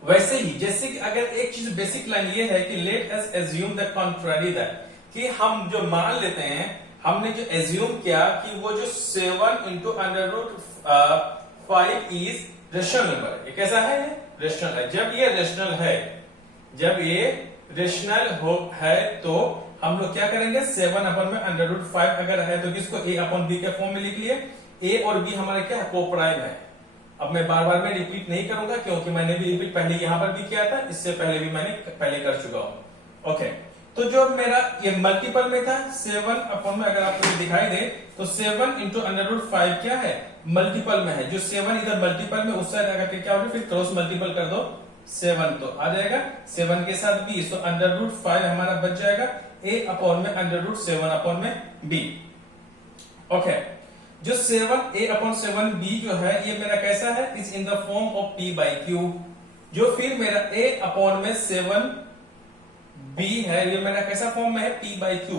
वैसे ही जैसे कि अगर एक चीज बेसिक लाइन ये है कि let us assume the contrary that, कि हम जो मान लेते हैं, हमने जो एज्यूम किया कि वो जो 7 into √5 इज रेशनल नंबर है। ये कैसा है, रेशनल है। जब ये रेशनल है, जब ये रेशनल है तो हम लोग क्या करेंगे, 7 में √5 अगर है तो किसको a/b के फॉर्म में लिख लिए। a और b हमारे क्या है, कोप्राइम है। अब मैं बार बार में रिपीट नहीं करूंगा क्योंकि मैंने भी रिपीट पहले यहां पर भी किया था, इससे पहले भी मैंने पहले कर चुका हूं। ओके, तो जो मेरा ये मल्टीपल में था 7 में, अगर आपको दिखाई दे तो 7 into √5 क्या है, मल्टीपल में है। जो 7 इधर मल्टीपल में उस साइड अगर क्या होगा, फिर क्रॉस मल्टीपल कर दो 7 तो आ जाएगा 7 के साथ b, सो √5 हमारा बच जाएगा a/में √7 में b। ओके, जो 7a/7b जो है ये मेरा कैसा है, is in the form of p/q। जो फिर मेरा a/में 7b है, ये मेरा कैसा फॉर्म में है, p/q।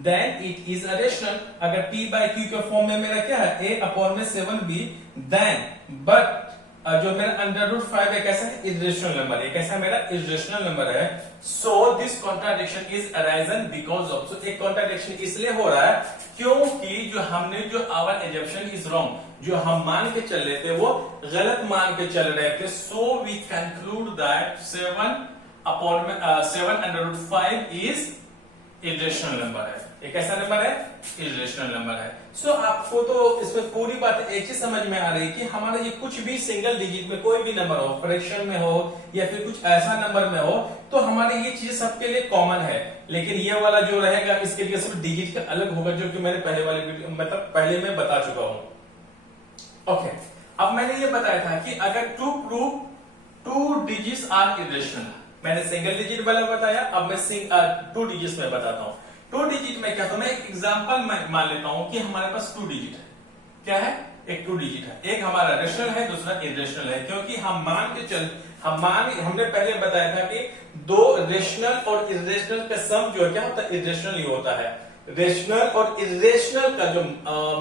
Then it is rational. अगर p/q के फॉर्म में मेरा क्या है, a/में 7b, देन बट जो मेरा √5 है कैसा है, इरेशनल नंबर है। कैसा मेरा इरेशनल नंबर है। So this contradiction is arisen because of, so एक कॉन्ट्राडिक्शन इसलिए हो रहा है क्योंकि जो हमने जो आवर एजम्पशन इज रॉन्ग, जो हम मान के चल रहे थे वो गलत मान के चल रहे थे। So we conclude that 7 √5 is irrational number है। एक ऐसा नंबर है, इरेशनल नंबर है। सो आपको तो इसमें पूरी बात एक ही समझ में आ रही है कि हमारा ये कुछ भी सिंगल डिजिट में कोई भी नंबर हो, फ्रैक्शन में हो या फिर कुछ ऐसा नंबर में हो, तो हमारे ये चीज सबके लिए कॉमन है। लेकिन ये वाला जो रहेगा इसके लिए सिर्फ डिजिट का अलग होगा, जो कि मैंने पहले वाले वीडियो मतलब पहले मैं बता चुका हूं। ओके, अब मैंने ये बताया था कि अगर to prove 2 digits are irrational, मैंने सिंगल डिजिट वाला बताया, अब मैं 2 डिजिट्स में बताता हूं। 2 डिजिट में क्या, तो मैं एक एग्जांपल मान लेता हूं कि हमारे पास 2 डिजिट है। क्या है, एक 2 डिजिट है, एक हमारा रेशनल है, दूसरा इरेशनल है। क्योंकि हम मान के चल, हमने पहले बताया था कि 2 रेशनल और इरेशनल का सम जो है क्या होता है, इरेशनल ही होता है। रेशनल और इरेशनल का जो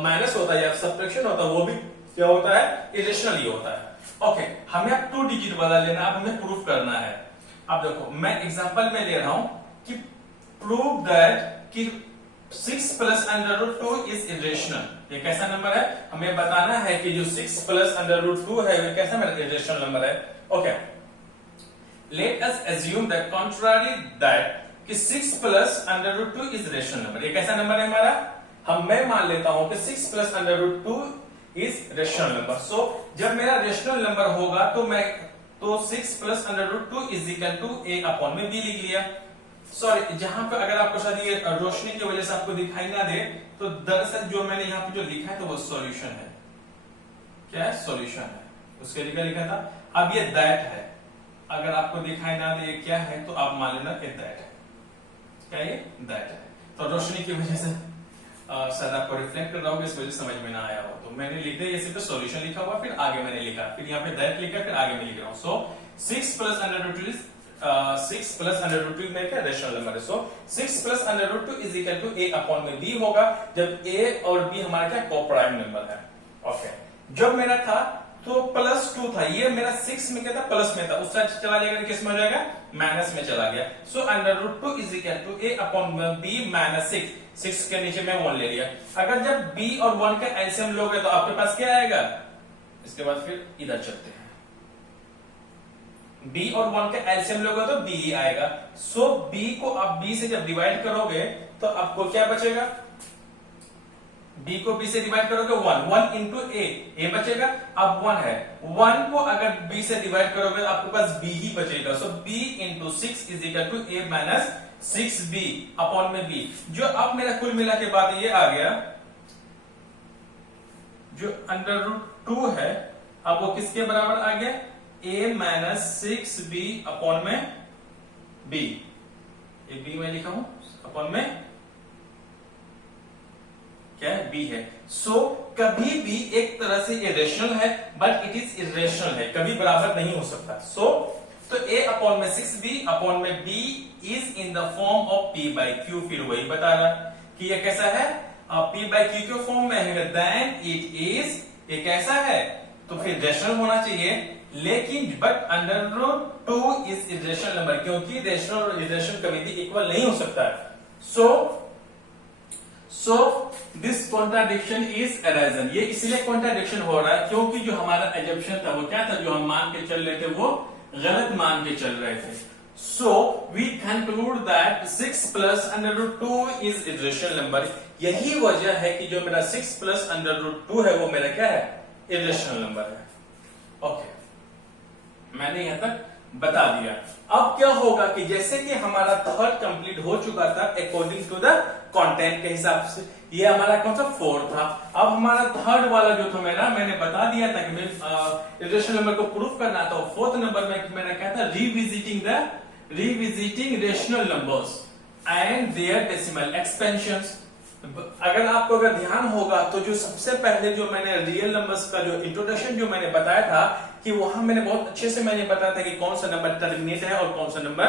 माइनस होता है या सब्ट्रैक्शन होता है वो भी क्या होता है, इरेशनल ही होता है। ओके, हमें अब 2 डिजिट वाला लेना, अब हमें प्रूफ करना है। अब देखो मैं एग्जांपल में ले रहा हूं कि प्रूव दैट कि 6 + √2 इज इरेशनल। ये कैसा नंबर है, हमें बताना है कि जो 6 + √2 है ये कैसा मेरा इरेशनल नंबर है। Okay, let us assume that contrary that कि 6 + √2 इज रेशनल नंबर। ये कैसा नंबर है हमारा, मैं मान लेता हूं कि 6 + √2 इज रेशनल नंबर। सो जब मेरा रेशनल नंबर होगा तो 6 + √2 इज इक्वल टू a/b लिख लिया। सॉरी, जहां पर अगर आपको शायद ये रोशनी की वजह से आपको दिखाई ना दे, तो दरअसल जो मैंने यहाँ पे जो लिखा है तो वो सॉल्यूशन है। क्या है, सॉल्यूशन है, उसके लिए क्या लिखा था। अब ये दैट है, अगर आपको दिखाई ना दे क्या है तो आप मान लेना कि दैट है। क्या ये दैट है, तो रोशनी की वजह से शायद आपको रिफ्लेक्ट कर रहा होगा, इस वजह से समझ में ना आया हो। तो मैंने लिख दिया, जैसे सॉल्यूशन लिखा हुआ, फिर आगे मैंने लिखा, फिर यहाँ पे दैट लिखा, फिर आगे में लिख रहा हूँ। सो 6 + √2 इज 6 + √2 में क्या रेशनल नंबर है। सो 6 + √2 इज इक्वल टू a/b होगा, जब a और b हमारा क्या कोप्राइम नंबर है। ओके, जब मेरा था तो +2 था, ये मेरा 6 में क्या था, प्लस में था, उस साइड चला जाएगा, किस में हो जाएगा, माइनस में चला गया। सो √2 इज इक्वल टू a/b - 6 के नीचे मैं 1 ले लिया। अगर जब b और 1 का एलसीएम लोगे तो आपके पास क्या आएगा, इसके बाद फिर इधर चलते हैं, b और 1 का एलसीएम लोगे तो b ही आएगा। सो b को आप b से जब डिवाइड करोगे तो आपको क्या बचेगा, b को b से डिवाइड करोगे 1 इंटू a बचेगा। अब 1 है, 1 को अगर b से डिवाइड करोगे तो आपके पास b ही बचेगा। So b into 6 is equal to a minus 6b upon में b। जो अब मेरा कुल मिला के बाद ये आ गया, जो अंडर रूट 2 है, अब वो किसके बराबर आ गया, a माइनस 6b अपॉन में b। ये b मैं लिखा हूं अपॉन में क्या है, b है। सो कभी भी एक तरह से इरेशनल है, बट इट इज इरेशनल है, कभी बराबर नहीं हो सकता। सो तो a अपॉन में 6b अपॉन में b is in the form of p by q। फिर वही बता रहा कि ये कैसा है, p बाई q के फॉर्म में है, देन इट इज, ये कैसा है, तो फिर रेशनल होना चाहिए। लेकिन but under root 2 is irrational number, क्योंकि रेशनल और इरेशनल कभी भी इक्वल नहीं हो सकता है। So this contradiction is arisen. ये इसलिए कॉन्ट्राडिक्शन हो रहा है क्योंकि जो हमारा एजम्पशन था वो क्या था, जो हम मान के चल रहे थे वो गलत मान के चल रहे थे। So we conclude that 6 plus under root 2 is irrational number. यही वजह है कि जो मेरा 6 प्लस अंडर रूट 2 है वो मेरा क्या है, इरेशनल नंबर है। ओके, मैंने यहां तक बता दिया। अब क्या होगा कि जैसे कि हमारा थर्ड कंप्लीट हो चुका था अकॉर्डिंग टू द कंटेंट के हिसाब से, ये हमारा कौन सा, फोर्थ था। अब हमारा थर्ड वाला जो था मेरा, मैंने बता दिया था कि इरेशनल नंबर को प्रूफ करना था। फोर्थ नंबर में मैंने क्या था, revisiting rational numbers and their decimal expansions. अगर ध्यान होगा तो जो सबसे पहले जो मैंने रियल नंबर्स का जो इंट्रोडक्शन जो मैंने बताया था, कि वहां मैंने बहुत अच्छे से मैंने बताया था कि कौन सा नंबर टर्मिनेट है और कौन सा नंबर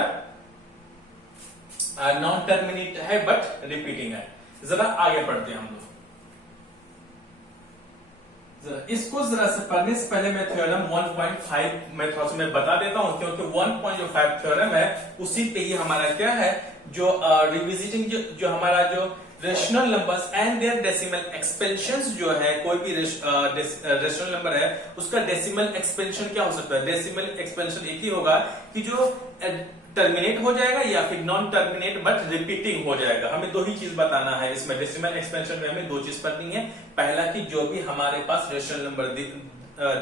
नॉन टर्मिनेट है बट रिपीटिंग है। जरा आगे बढ़ते हैं हम लोग। इसको जरा से पढ़ने से पहले मैं थ्योरम 1.5 मैं थोड़ा सा मैं बता देता हूं, क्योंकि 1.5 थ्योरम है उसी पे ही हमारा क्या है, जो रिविजिटिंग जो हमारा जो rational numbers and their decimal expansions जो है, कोई भी रेशनल नंबर है उसका डेसिमल एक्सपेंशन क्या हो सकता है। डेसिमल एक्सपेंशन एक ही होगा कि जो टर्मिनेट हो जाएगा या फिर नॉन टर्मिनेट बट रिपीटिंग हो जाएगा। हमें दो ही चीज बताना है इसमें, डेसिमल एक्सपेंशन में हमें दो चीज पढ़नी है। पहला कि जो भी हमारे पास रेशनल नंबर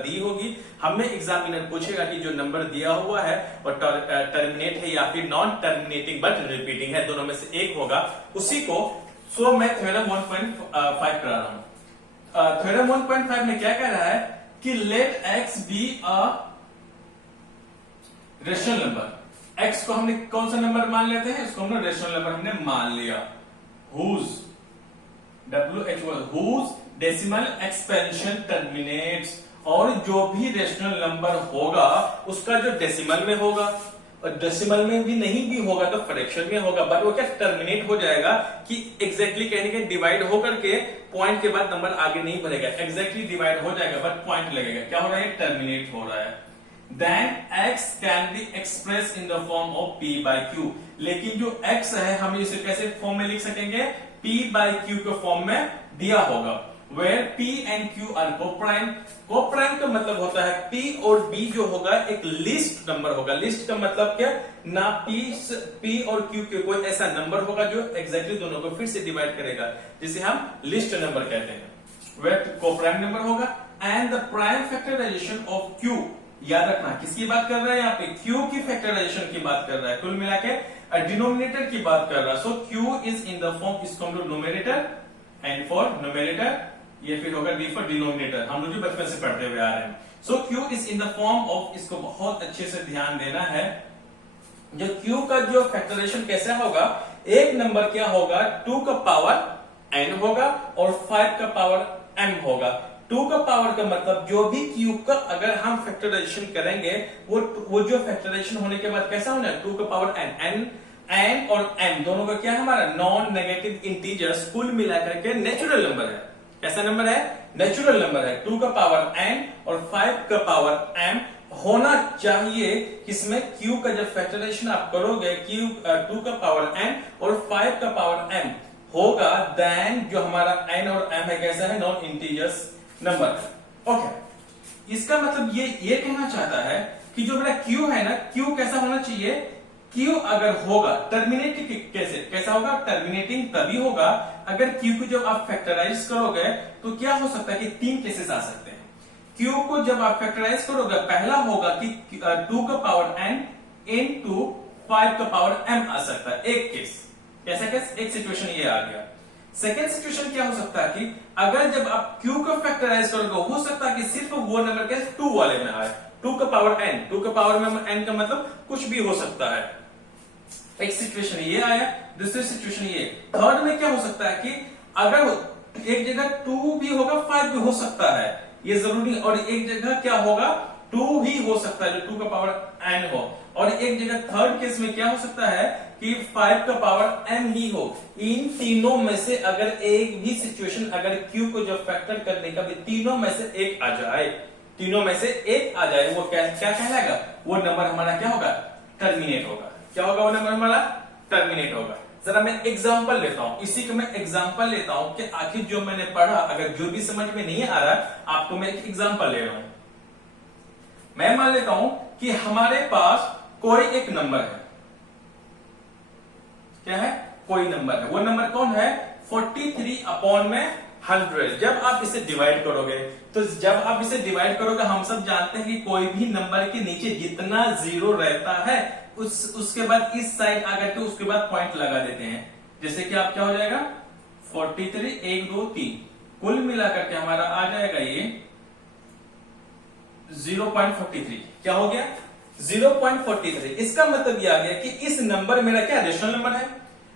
दी होगी, हमें एग्जामिनर पूछेगा कि जो नंबर दिया हुआ है और टर्मिनेट है या फिर नॉन टर्मिनेटिंग बट रिपीटिंग है, दोनों में से एक होगा, उसी को। सो मैं थ्योरम 1.5 करा रहा हूं। थ्योरम 1.5 में क्या कह रहा है कि let x be a rational number. x को हमने कौन सा नंबर मान लेते हैं, इसको हमने रेशनल नंबर हमने मान लिया। whose डेसिमल एक्सपेंशन टर्मिनेट्स, और जो भी रेशनल नंबर होगा उसका जो डेसिमल में होगा, और डेसिमल में भी नहीं भी होगा तो फ्रैक्शन में होगा, बट वो क्या टर्मिनेट हो जाएगा कि एग्जैक्टली कहने के डिवाइड होकर के पॉइंट के बाद नंबर आगे नहीं बढ़ेगा, एग्जैक्टली डिवाइड हो जाएगा बट पॉइंट लगेगा। क्या हो रहा है, टर्मिनेट हो रहा है। Then x can be express in the form of p by q। लेकिन जो x है हम इसे कैसे फॉर्म में लिख सकेंगे, p बाई q के फॉर्म में दिया होगा, where p and q are co-prime। co-prime का मतलब होता है p और b जो होगा एक लिस्ट नंबर होगा। लिस्ट का मतलब क्या, ना p और q के कोई ऐसा नंबर होगा जो एग्जैक्टली दोनों को फिर से डिवाइड करेगा, जिसे हम लिस्ट नंबर कहते हैं। where co-prime नंबर होगा and the prime factorization of q। याद रखना किसकी बात कर रहा है यहाँ पे, q की फैक्टराइजेशन की बात कर रहा है, कुल मिला के डिनोमिनेटर की बात कर रहा है। सो q is in the form, इसको हम लोग न्यूमेरेटर, एंड फॉर न्यूमेरेटर ये फिर होगा d फॉर डिनोमिनेटर, हम लोग जो बचपन से पढ़ते हुए आ रहे हैं। सो q is in the form of, इसको बहुत अच्छे से ध्यान देना है, जो q का जो फैक्टराइजेशन कैसा होगा, एक नंबर क्या होगा 2 का पावर n होगा और 5 का पावर m होगा। 2 का पावर का मतलब जो भी q का अगर हम फैक्टराइजेशन करेंगे वो जो फैक्टराइजेशन होने के बाद कैसा होना है, 2 का पावर n और m दोनों का क्या है, हमारा नॉन नेगेटिव इंटीजर्स, कुल मिलाकर के नेचुरल नंबर है। कैसा नंबर है, नेचुरल नंबर है। 2 का पावर n और 5 का पावर m होना चाहिए। किसमें, q का जब फैक्टराइजेशन आप करोगे, q 2 का पावर n और 5 का पावर m होगा, देन जो हमारा n और m है कैसा है, नॉन इंटीजर्स नंबर है। ओके, इसका मतलब ये कहना चाहता है कि जो मेरा q है ना, q कैसा होना चाहिए, क्यू अगर होगा टर्मिनेट कैसा होगा, टर्मिनेटिंग तभी होगा अगर क्यू को जब आप फैक्टराइज करोगे तो क्या हो सकता है कि 3 केसेस आ सकते हैं। क्यू को जब आप फैक्टराइज करोगे पहला होगा कि 2 का पावर n इनटू 5 का पावर m आ सकता है, एक केस। कैसा केस, एक सिचुएशन ये आ गया। सेकेंड सिचुएशन क्या हो सकता है कि अगर जब आप क्यू को फैक्टराइज करोगे हो सकता है कि सिर्फ वो नंबर के 2 वाले में आए, 2 का पावर n, 2 का पावर में n का मतलब कुछ भी हो सकता है। एक सिचुएशन ये आया, दूसरी सिचुएशन ये। थर्ड में क्या हो सकता है कि अगर एक जगह 2 भी होगा 5 भी हो सकता है, ये जरूरी, और एक जगह क्या होगा 2 ही हो सकता है जो 2 का पावर n हो, और एक जगह थर्ड केस में क्या हो सकता है कि 5 का पावर m ही हो। इन तीनों में से अगर एक भी सिचुएशन अगर q को जब फैक्टर करने का भी तीनों में से एक आ जाए, तीनों में से एक आ जाए, वो क्या कहलाएगा, वो नंबर हमारा क्या होगा, टर्मिनेट होगा। क्या होगा वो नंबर हमारा, टर्मिनेट होगा। जरा मैं एग्जांपल लेता हूं, इसी को मैं एग्जांपल लेता हूं कि आखिर जो मैंने पढ़ा अगर जो भी समझ में नहीं आ रहा आपको मैं एक एग्जांपल ले रहा हूं। मैं मान लेता हूं कि हमारे पास कोई एक नंबर है, क्या है, कोई नंबर है। वो नंबर कौन है, 43 अपॉन में 100। जब आप इसे डिवाइड करोगे तो जब आप इसे डिवाइड करोगे हम सब जानते हैं कि कोई भी नंबर के नीचे जितना जीरो रहता है उसके बाद इस साइड आकर के उसके बाद पॉइंट लगा देते हैं। जैसे कि आप क्या हो जाएगा 43 1 2 3 कुल मिलाकर के हमारा आ जाएगा ये 0.43। क्या हो गया 0.43। इसका मतलब ये आ गया कि इस नंबर मेरा क्या रेशनल नंबर है,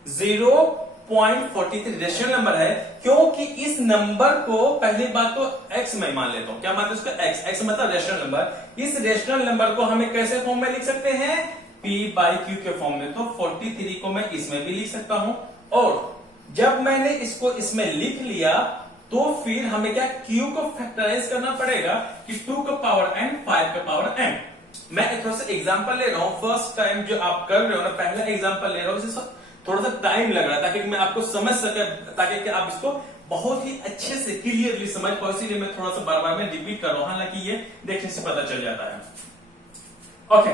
0.43 रेशनल नंबर है, क्योंकि इस नंबर को पहली बात तो x में मान लेता हूं। क्या मानते हैं उसका x मतलब रेशनल नंबर। इस रेशनल नंबर को हमें कैसे फॉर्म में लिख सकते हैं, p/q के फॉर्म में। तो 43 को मैं इसमें भी लिख सकता हूं, और जब मैंने इसको इसमें लिख लिया तो फिर हमें क्या q को फैक्टराइज करना पड़ेगा कि 2 का पावर n 5 का पावर n। मैं थोड़ा सा एग्जांपल ले रहा हूं, फर्स्ट टाइम जो आप कर रहे हो ना, पहला एग्जांपल ले रहा हूं, इसे थोड़ा सा टाइम लग रहा है ताकि मैं आपको समझ सके, ताकि कि आप इसको बहुत ही अच्छे से क्लियरली समझ पाओ, इसीलिए मैं थोड़ा सा बार बार में रिपीट कर रहा हूं, हालांकि ये देखने से पता चल जाता है। ओके,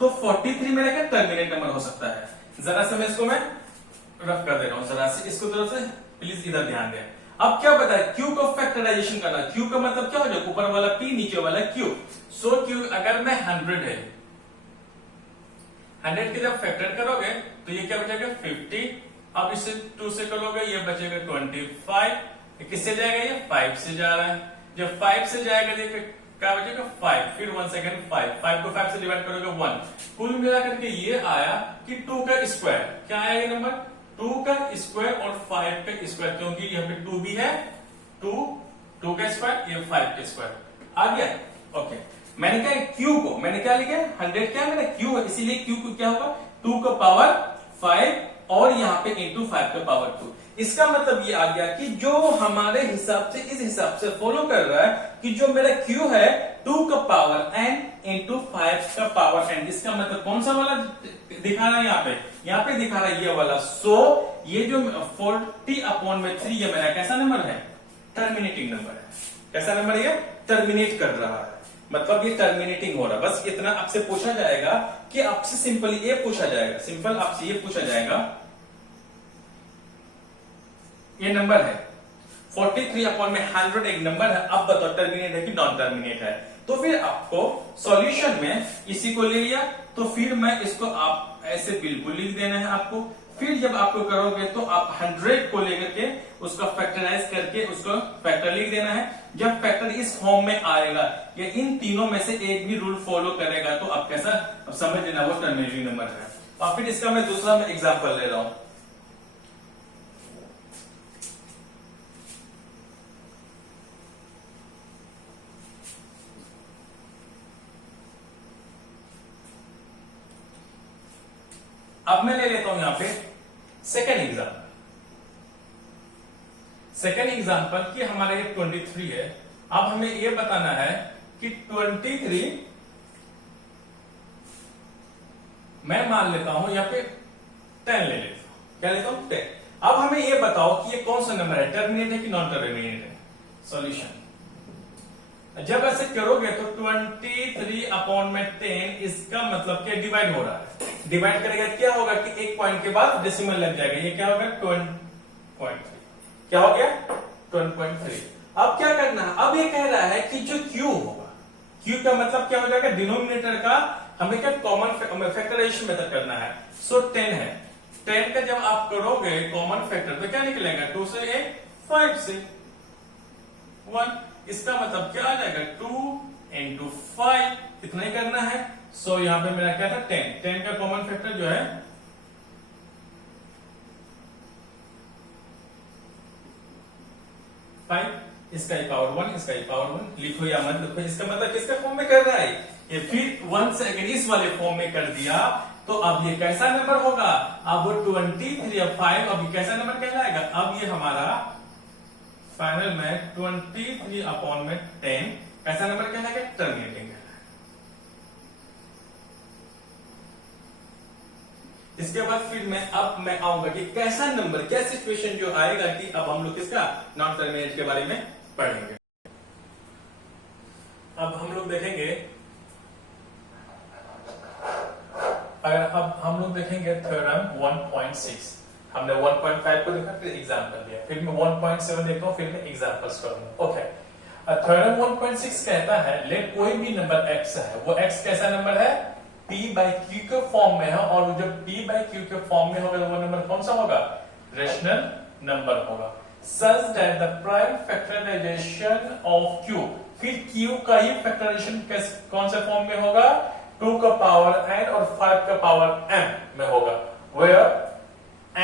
तो 43 मेरा क्या टर्मिनेट नंबर हो सकता है। जरा से मैं इसको मैं रफ कर दे रहा हूं, जरा से इसको तरफ से प्लीज इधर ध्यान दें। अब क्या पता है क्यू को फैक्टराइजेशन करना, क्यू का मतलब क्या हो जाए, ऊपर वाला p नीचे वाला q। सो क्यू अगर मैं 100 है, 100 के जब फैक्टर करोगे तो ये क्या बचेगा 50। अब इसे 2 से करोगे ये बचेगा 25। किससे जाएगा, ये 5 से जा रहा है। जब 5 से जाएगा देखिए क्या बचेगा 5, फिर 1 सेकेंड 5 को 5 से डिवाइड करोगे 1। कुल मिलाकर के ये आया कि 2 का स्क्वायर। क्या आया ये नंबर 2 का स्क्वायर और 5 का स्क्वायर, क्योंकि यहाँ पे 2 भी है, 2 का स्क्वायर, ये 5 का स्क्वायर आ गया। ओके, मैंने क्या क्यू को मैंने क्या लिखा 100 क्या मेरा क्यू है, इसीलिए क्यू को क्या होगा 2 का पावर 5 और यहाँ पे इंटू 5 का पावर 2। इसका मतलब ये आ गया कि जो हमारे हिसाब से इस हिसाब से फॉलो कर रहा है कि जो मेरा क्यू है 2 का पावर n इंटू 5 का पावर n। इसका मतलब कौन सा वाला दिखा रहा है, यहाँ पे दिखा रहा है ये वाला। सो ये जो 40 अपॉन में 3 ये मेरा कैसा नंबर है, टर्मिनेटिंग नंबर है। कैसा नंबर है, टर्मिनेट कर रहा है, मतलब ये टर्मिनेटिंग हो रहा है। बस इतना आपसे पूछा जाएगा कि आपसे सिंपली ये पूछा जाएगा, सिंपल आपसे ये पूछा जाएगा, ये नंबर है 43 अपॉन में 100 एक नंबर है, अब बताओ टर्मिनेट है कि नॉन टर्मिनेट है। तो फिर आपको सॉल्यूशन में इसी को ले लिया, तो फिर मैं इसको आप ऐसे बिल्कुल लिख देना है आपको। फिर जब आपको करोगे तो आप 100 को लेकर के उसका फैक्टराइज करके उसको फैक्टर लिख देना है। जब फैक्टर इस फॉर्म में आएगा या इन तीनों में से एक भी रूल फॉलो करेगा तो आप कैसा अब समझ लेना वो टर्मिनेटिंग नंबर है। और फिर इसका मैं दूसरा मैं एग्जांपल ले रहा हूं। अब मैं ले लेता हूं यहां पे सेकेंड एग्जांपल। सेकेंड एग्जांपल कि हमारा ये 23 है। अब हमें ये बताना है कि 23 मैं मान लेता हूं यहां पे 10 ले लेता हूं। क्या लेता हूं 10। अब हमें ये बताओ कि ये कौन सा नंबर है, टर्मिनेट है कि नॉन टर्मिनेट है। सॉल्यूशन जब ऐसे करोगे तो 23 अपॉन में 10 इसका मतलब क्या डिवाइड हो रहा है, डिवाइड करेगा क्या होगा कि एक पॉइंट के बाद डेसिमल लग जाएगा, ये क्या होगा 20.3, क्या हो गया 20.3। अब क्या करना है, अब ये कह रहा है कि जो Q होगा, Q का मतलब क्या हो जाएगा, डिनोमिनेटर का हमें क्या कॉमन फैक्टराइजेशन मेथड करना है। सो 10 है, 10 का जब आप करोगे कॉमन फैक्टर तो क्या निकलेगा, 2 से 1, 5 से 1, इसका मतलब क्या आ जाएगा 2 into 5, इतना ही करना है। सो यहां पे मेरा क्या था 10, 10 का कॉमन फैक्टर जो है 5, इसका ही पावर 1, इसका ही पावर 1, लिखो या मत लिखो, इसका मतलब किसके फॉर्म में कर रहा है ये, फिर 1 से अगर इस वाले फॉर्म में कर दिया तो अब ये कैसा नंबर होगा, अब वो 23 या 5, अब ये कैसा नंबर कहलाएगा, अब ये हमारा फाइनल में 23/10 कैसा नंबर कहलाएगा, टर्मिनेटिंग। इसके बाद फिर मैं आऊंगा कि कैसा नंबर, क्या सिचुएशन जो आएगा कि अब हम लोग इसका नॉन टर्मिनेट के बारे में पढ़ेंगे। अब हम लोग देखेंगे, अगर अब हम लोग देखेंगे थ्योरम 1.6, हमने 1.5 को देखा, फिर एग्जांपल लिया, फिर मैं 1.7 देखता हूं, फिर मैं एग्जांपल्स करूंगा। ओके, थ्योरम 1.6 कहता है लेट कोई भी नंबर x है, वो x कैसा नंबर है, p बाई q के फॉर्म में है, और जब p बाई q के फॉर्म में होगा तो वो नंबर कौन सा होगा, रेशनल नंबर होगा। Such that the prime factorization of q, फिर q का ही फैक्टराइजेशन कौन से फॉर्म में होगा, 2 का पावर n और 5 का पावर m में होगा, वेयर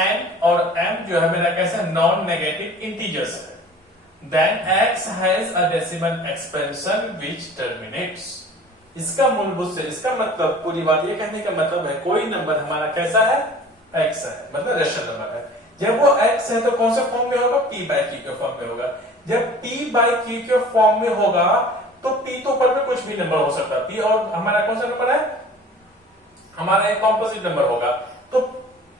n और m जो है मेरा कैसा नॉन नेगेटिव इंटीजर्स है। Then x has a decimal expansion which terminates। इसका मूलभूत से इसका मतलब, पूरी बात ये कहने का मतलब है कोई नंबर हमारा कैसा है, x है, मतलब रेशनल नंबर है। जब वो x है तो कौन सा फॉर्म में होगा, p बाई q के फॉर्म में होगा। जब p बाई q के फॉर्म में होगा तो p तो ऊपर में कुछ भी नंबर हो सकता है, p और हमारा कौन सा नंबर है, हमारा एक कॉम्पोजिट नंबर होगा, तो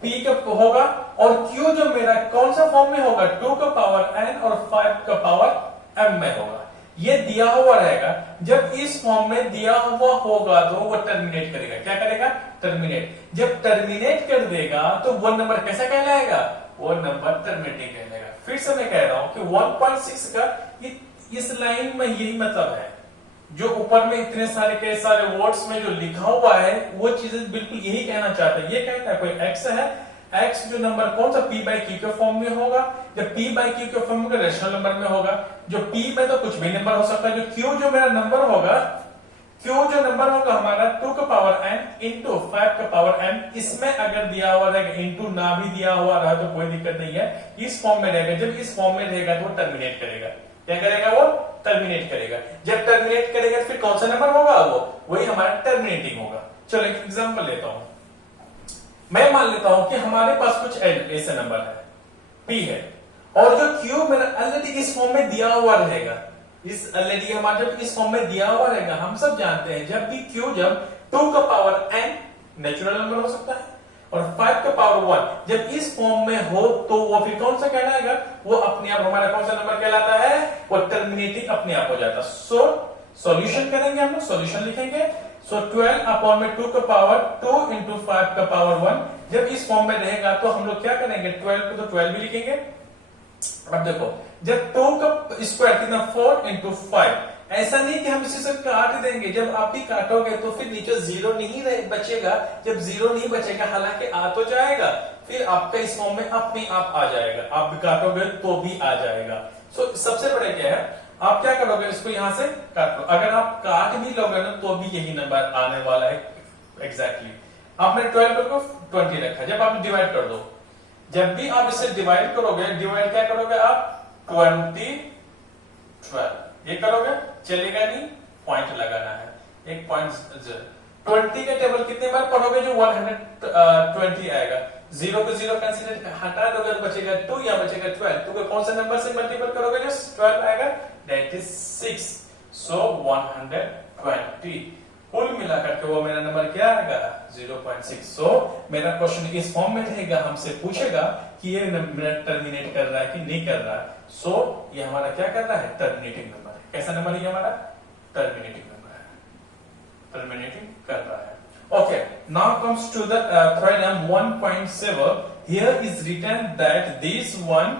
p का होगा, और q जो मेरा कौन सा फॉर्म में होगा, 2 का पावर n और 5 का पावर m में होगा। ये दिया हुआ रहेगा, जब इस फॉर्म में दिया हुआ होगा तो वो टर्मिनेट करेगा, क्या करेगा, टर्मिनेट। जब टर्मिनेट कर देगा तो वो नंबर कैसा कहलाएगा, वो नंबर टर्मिनेटिंग कहलाएगा। फिर से मैं कह रहा हूं कि 1.6 का इस लाइन में यही मतलब है, जो ऊपर में इतने सारे के सारे वर्ड्स में जो लिखा हुआ है वो चीजें बिल्कुल यही कहना चाहता है। ये कहता है कोई x है, x जो नंबर कौन सा p बाई q के फॉर्म में होगा, जब p बाई q के फॉर्म में रेशनल नंबर में होगा, जो p में तो कुछ भी नंबर हो सकता है, जो q जो मेरा नंबर होगा, q जो नंबर होगा हमारा 2 का पावर n इंटू 5 का पावर m, इसमें अगर दिया हुआ रहेगा, इंटू ना भी दिया हुआ रहा तो कोई दिक्कत नहीं है, इस फॉर्म में रहेगा। जब इस फॉर्म में रहेगा तो टर्मिनेट करेगा, क्या करेगा, वो टर्मिनेट करेगा। जब टर्मिनेट करेगा फिर कौन सा नंबर होगा, वो वही हमारा टर्मिनेटिंग होगा। चलो एक एग्जांपल लेता हूं, मैं मान लेता हूं कि हमारे पास कुछ ऐसे नंबर है, p है, और जो q मेरा ऑलरेडी इस फॉर्म में दिया हुआ रहेगा, इस ऑलरेडी हमारा जब इस फॉर्म में दिया हुआ रहेगा, हम सब जानते हैं जब भी q जब 2 का पावर n नेचुरल नंबर हो सकता है, और 5 का पावर 1 जब इस फॉर्म में हो तो वो फिर कौन सा कहलाएगा, वो अपने आप हमारा कौन सा नंबर कहलाता है, वो टर्मिनेटिंग अपने आप हो जाता है। सो सॉल्यूशन करेंगे, हम लोग सॉल्यूशन लिखेंगे। सो 12 अपॉन में 2 का पावर 2 इंटू 5 का पावर 1, जब इस फॉर्म में रहेगा तो हम लोग क्या करेंगे, 12 को तो 12 भी लिखेंगे। अब देखो जब 2 का स्क्वायर कितना 4 इंटू 5, ऐसा नहीं कि हम इसे सब काट देंगे, जब आप भी काटोगे तो फिर नीचे जीरो नहीं बचेगा, जब जीरो नहीं बचेगा हालांकि आ तो जाएगा, फिर आपका इस फॉर्म में अपने आप आ जाएगा, आप भी काटोगे तो भी आ जाएगा। सो सबसे बड़ा क्या है, आप क्या करोगे, इसको यहां से काट लो, अगर आप काट भी लोगे ना तो भी यही नंबर आने वाला है एग्जैक्टली। आपने 12 को 20 रखा, जब आप डिवाइड कर दो, जब भी आप इसे डिवाइड करोगे, डिवाइड क्या करोगे आप 20 12 ये करोगे, चलेगा नहीं, पॉइंट लगाना है, एक पॉइंट 20 के टेबल कितने बार पढ़ोगे, जो 120 आएगा, 0 को 0 कैंसिल हटा दोगे तो बचेगा 2 या बचेगा 12, तो कौन सा नंबर से मल्टीपल करोगे जो 12 आएगा, दैट इज 6। सो 120 कुल मिलाकर के वो मेरा नंबर क्या आएगा, 0.6। सो मेरा क्वेश्चन इस फॉर्म में रहेगा, हमसे पूछेगा कि ये मेरा टर्मिनेट कर रहा है कि नहीं कर रहा है। सो ये हमारा क्या कर रहा है, टर्मिनेटिंग नंबर है। कैसा नंबर है हमारा, टर्मिनेटिंग नंबर है, टर्मिनेटिंग कर रहा है। Okay now comes to the theorem 1.7. Here is written that this one,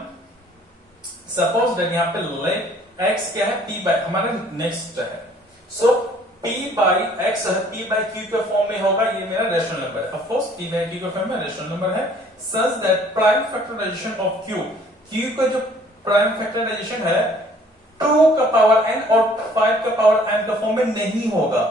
suppose that यहाँ पे let x क्या है, p by, हमारा नेक्स्ट है, so p by x है, p by q के फॉर्म में होगा, ये मेरा रेशनल नंबर है, of course p by q के फॉर्म में रेशनल नंबर है, such that prime factorization of q का जो प्राइम फैक्टराइजेशन है 2 का पावर n और 5 का पावर n का फॉर्म में नहीं होगा।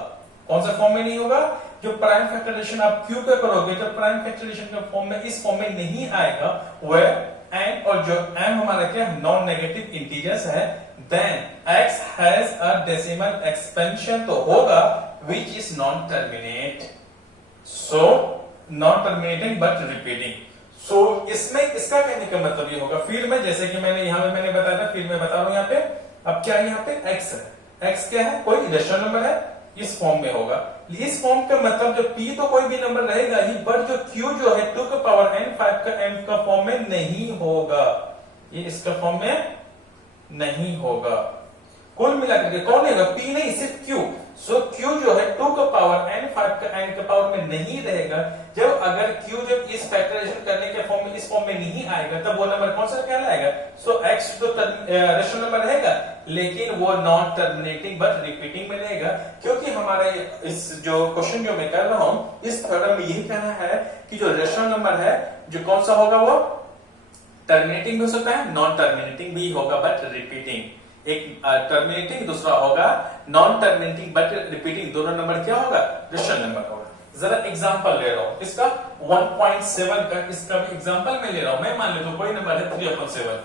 कौन सा फॉर्म में नहीं होगा? जो प्राइम फैक्टराइजेशन आप q का करोगे, जब प्राइम फैक्टराइजेशन का फॉर्म में इस फॉर्म में नहीं आएगा, where n और जो m हमारा क्या नॉन नेगेटिव इंटीजर्स है, then x has a decimal expansion तो होगा which is non terminate, so non terminating but repeating। सो इसमें इसका कहने का मतलब ये होगा, फील्ड में जैसे कि मैंने यहां पे मैंने बताया था, फील्ड में बता रहा हूं यहाँ पे, अब क्या यहाँ पे x है, x क्या है, कोई रेशनल नंबर है, इस फॉर्म में होगा। इस फॉर्म का मतलब जो p तो कोई भी नंबर रहेगा ही, बट जो q जो है 2 का पावर n 5 का m का फॉर्म में नहीं होगा, ये इसका फॉर्म में नहीं होगा। कुल मिलाकर के कौन है, p नहीं सिर्फ q। सो q जो है 2 का पावर n 5 का n का पावर में नहीं रहेगा। जब अगर q जब इस फैक्टराइजेशन करने के फॉर्म में इस फॉर्म में नहीं आएगा, तब वो नंबर कौन सा कहलाएगा? सो x तो रेशनल नंबर रहेगा, लेकिन वो नॉन टर्मिनेटिंग बट रिपीटिंग में रहेगा, क्योंकि हमारा इस जो क्वेश्चन जो मैं कर रहा हूं, इस थ्योरम में यही कहना है कि जो रेशनल नंबर है जो कौन सा होगा, वो टर्मिनेटिंग भी हो सकता है, नॉन टर्मिनेटिंग भी होगा बट रिपीटिंग। एक टर्मिनेटिंग, दूसरा होगा नॉन टर्मिनेटिंग बट रिपीटिंग, दोनों नंबर क्या होगा? रेशनल नंबर होगा। जरा एग्जांपल ले रहा हूं इसका 1.7 का, इसका भी एग्जांपल मैं ले रहा हूं। मैं मान लेता हूं कोई नंबर है 3/7,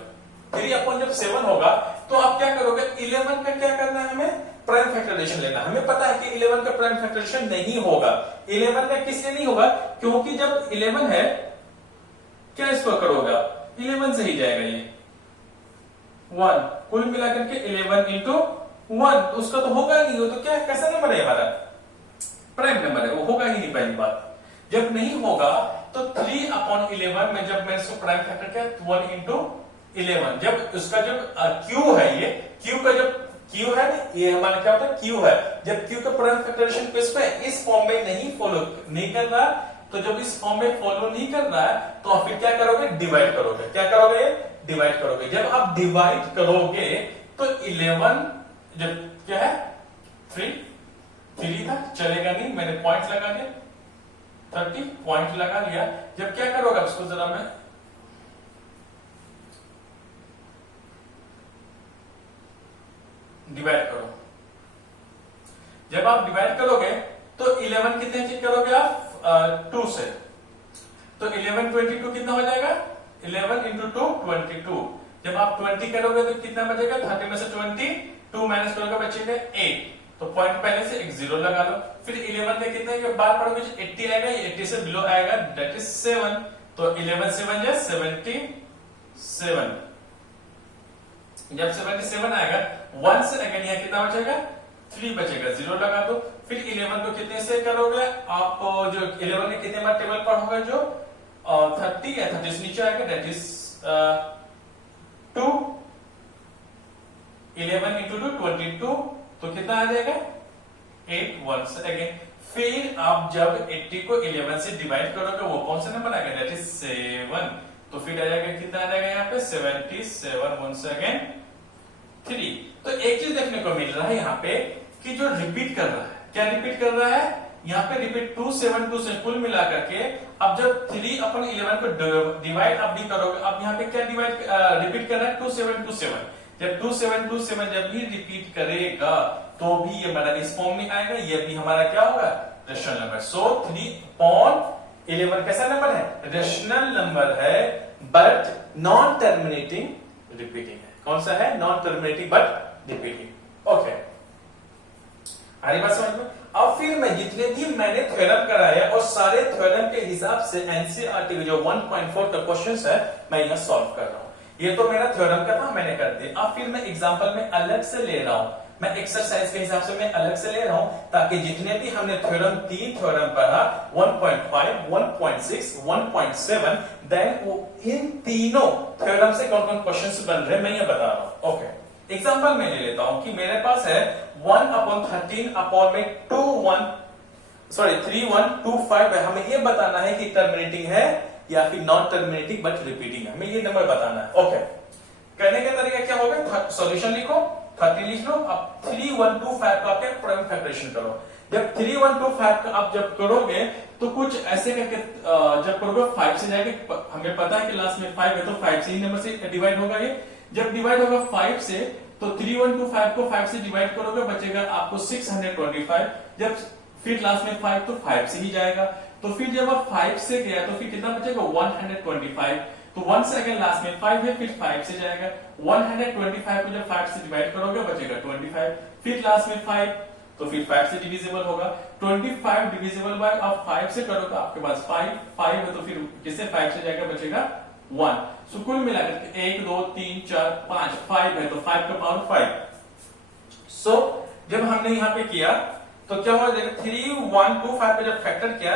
3 जब 7 होगा तो आप क्या करोगे, 11 का क्या करना है, हमें प्राइम फैक्टराइजेशन लेना। हमें पता है कि 11 का प्राइम फैक्टराइजेशन नहीं होगा। 11 का किससे नहीं होगा? क्योंकि जब 11 है, क्या इसको करोगे, 11 से ही जाएगा ये 1, कुल मिलाकर के 11 इंटू 1, उसका तो होगा ही नहीं, वो तो क्या कैसा नंबर है हमारा? प्राइम नंबर है, वो होगा ही नहीं। पहली बात, जब नहीं होगा तो 3/11 में जब मैं इसको प्राइम फैक्टर किया 1 इंटू 11, जब उसका जब q है, ये q का जब q है ना, ये हमारा क्या होता है q है, जब q का प्राइम फैक्टराइजेशन किस पे, इस फॉर्म में नहीं फॉलो नहीं कर रहा, तो जब इस फॉर्म में फॉलो नहीं कर रहा है तो आप फिर क्या करोगे, डिवाइड करोगे। क्या करोगे? डिवाइड करोगे। जब आप डिवाइड करोगे तो 11 जब क्या है 3 था, चलेगा नहीं, मैंने पॉइंट लगा दिया, 30 पॉइंट लगा लिया। जब क्या करोगे, उसको जरा मैं डिवाइड करो। जब आप डिवाइड करोगे तो 11 कितने चेक करोगे आप, 2 से, तो 11 22 कितना हो जाएगा, 11 इंटू 2 22। जब आप 20 करोगे तो कितना बचेगा, 30 में से 22 माइनस करोगे बचेगा 8, तो पॉइंट पहले से एक 0 लगा लो। फिर 11 में कितने के बार पढ़ोगे, 80 आएगा, 80 से बिलो आएगा, दैट इज 7, तो 11 7 जा 77। जब 77 आएगा 1 से अगेन यहाँ कितना बचेगा, 3 बचेगा, 0 लगा दो। फिर 11 को कितने से करोगे आप, जो 11 में कितने बार टेबल पर होगा, जो 30 है, 30 से नीचे आएगा, दैट इज 2, 11 इंटू 2 22, तो कितना आ जाएगा 8, 1 से अगेन। फिर आप जब 80 को 11 से डिवाइड करोगे, वो कौन सा नंबर आएगा, दैट इज 7, तो फिर आ जाएगा कितना आ जाएगा यहाँ पे 77, 1 से अगेन 3। तो एक चीज देखने को मिल रहा है यहाँ पे कि जो रिपीट कर रहा है, क्या रिपीट कर रहा है, यहाँ पे रिपीट 272 से कुल मिलाकर के। अब जब 3/11 को डिवाइड आप भी करोगे, अब यहाँ पे क्या डिवाइड रिपीट कर रहा है, 2727। जब 2727 जब भी रिपीट करेगा तो भी ये हमारा इस फॉर्म में आएगा, ये भी हमारा क्या होगा, रेशनल नंबर। सो 3/11 कैसा नंबर है, रेशनल नंबर है, बट नॉन टर्मिनेटिंग रिपीटिंग है। कौन सा है, non terminating but repeating. Okay, आ रही बात समझ में? अब फिर मैं जितने भी मैंने थ्योरम कराया और सारे थ्योरम के हिसाब से एनसीईआरटी जो 1.4 का क्वेश्चंस है मैं यहां सॉल्व कर रहा हूं। ये तो मेरा थ्योरम का था, मैंने कर दिया। अब फिर मैं एग्जांपल में अलग से ले रहा हूं, मैं एक्सरसाइज के हिसाब से मैं अलग से ले रहा हूं, ताकि जितने भी हमने थ्योरम 3 थ्योरम पढ़ा 1.5, 1.6, 1.7, देन इन तीनों थ्योरम से कौन कौन क्वेश्चंस बन रहे हैं मैं ये बता रहा हूं। ओके, एग्जांपल में ले लेता हूं कि मेरे पास है 1/13 अपॉन में 2 1 सॉरी 3125 है, हमें ये बताना है कि टर्मिनेटिंग है या फिर नॉन टर्मिनेटिंग बट रिपीटिंग है, हमें ये नंबर बताना है। ओके, करने का तरीका क्या होगा, सॉल्यूशन लिखो, 30 लिख लो, अब 3125 का आपके प्राइम फैक्टराइजेशन करो। जब 3125 का आप जब करोगे तो कुछ ऐसे करके जब करोगे 5 से जाएगा, हमें पता है कि लास्ट में 5 है तो 5 से ही नंबर से डिवाइड होगा। ये जब डिवाइड होगा 5 से तो 3125 को 5 से डिवाइड करोगे बचेगा आपको 625। जब फिर लास्ट में 5 तो 5 से ही जाएगा, तो फिर जब आप 5 से गया तो फिर कितना बचेगा 125। तो 1 से अगर लास्ट में 5 है फिर 5 से जाएगा, 125 को जब 5 से डिवाइड करोगे बचेगा 25। फिर लास्ट में 5 तो फिर 5 से डिविजिबल होगा, 25 डिविजिबल बाय आप 5 से करो तो आपके पास 5 है तो फिर किससे 5 से जाएगा बचेगा 1। सो कुल मिलाकर के 1 2 3 4 5 5 है तो 5 का पावर 5। सो जब हमने यहां पे किया तो क्या हुआ, देखो 3125 पे जब फैक्टर किया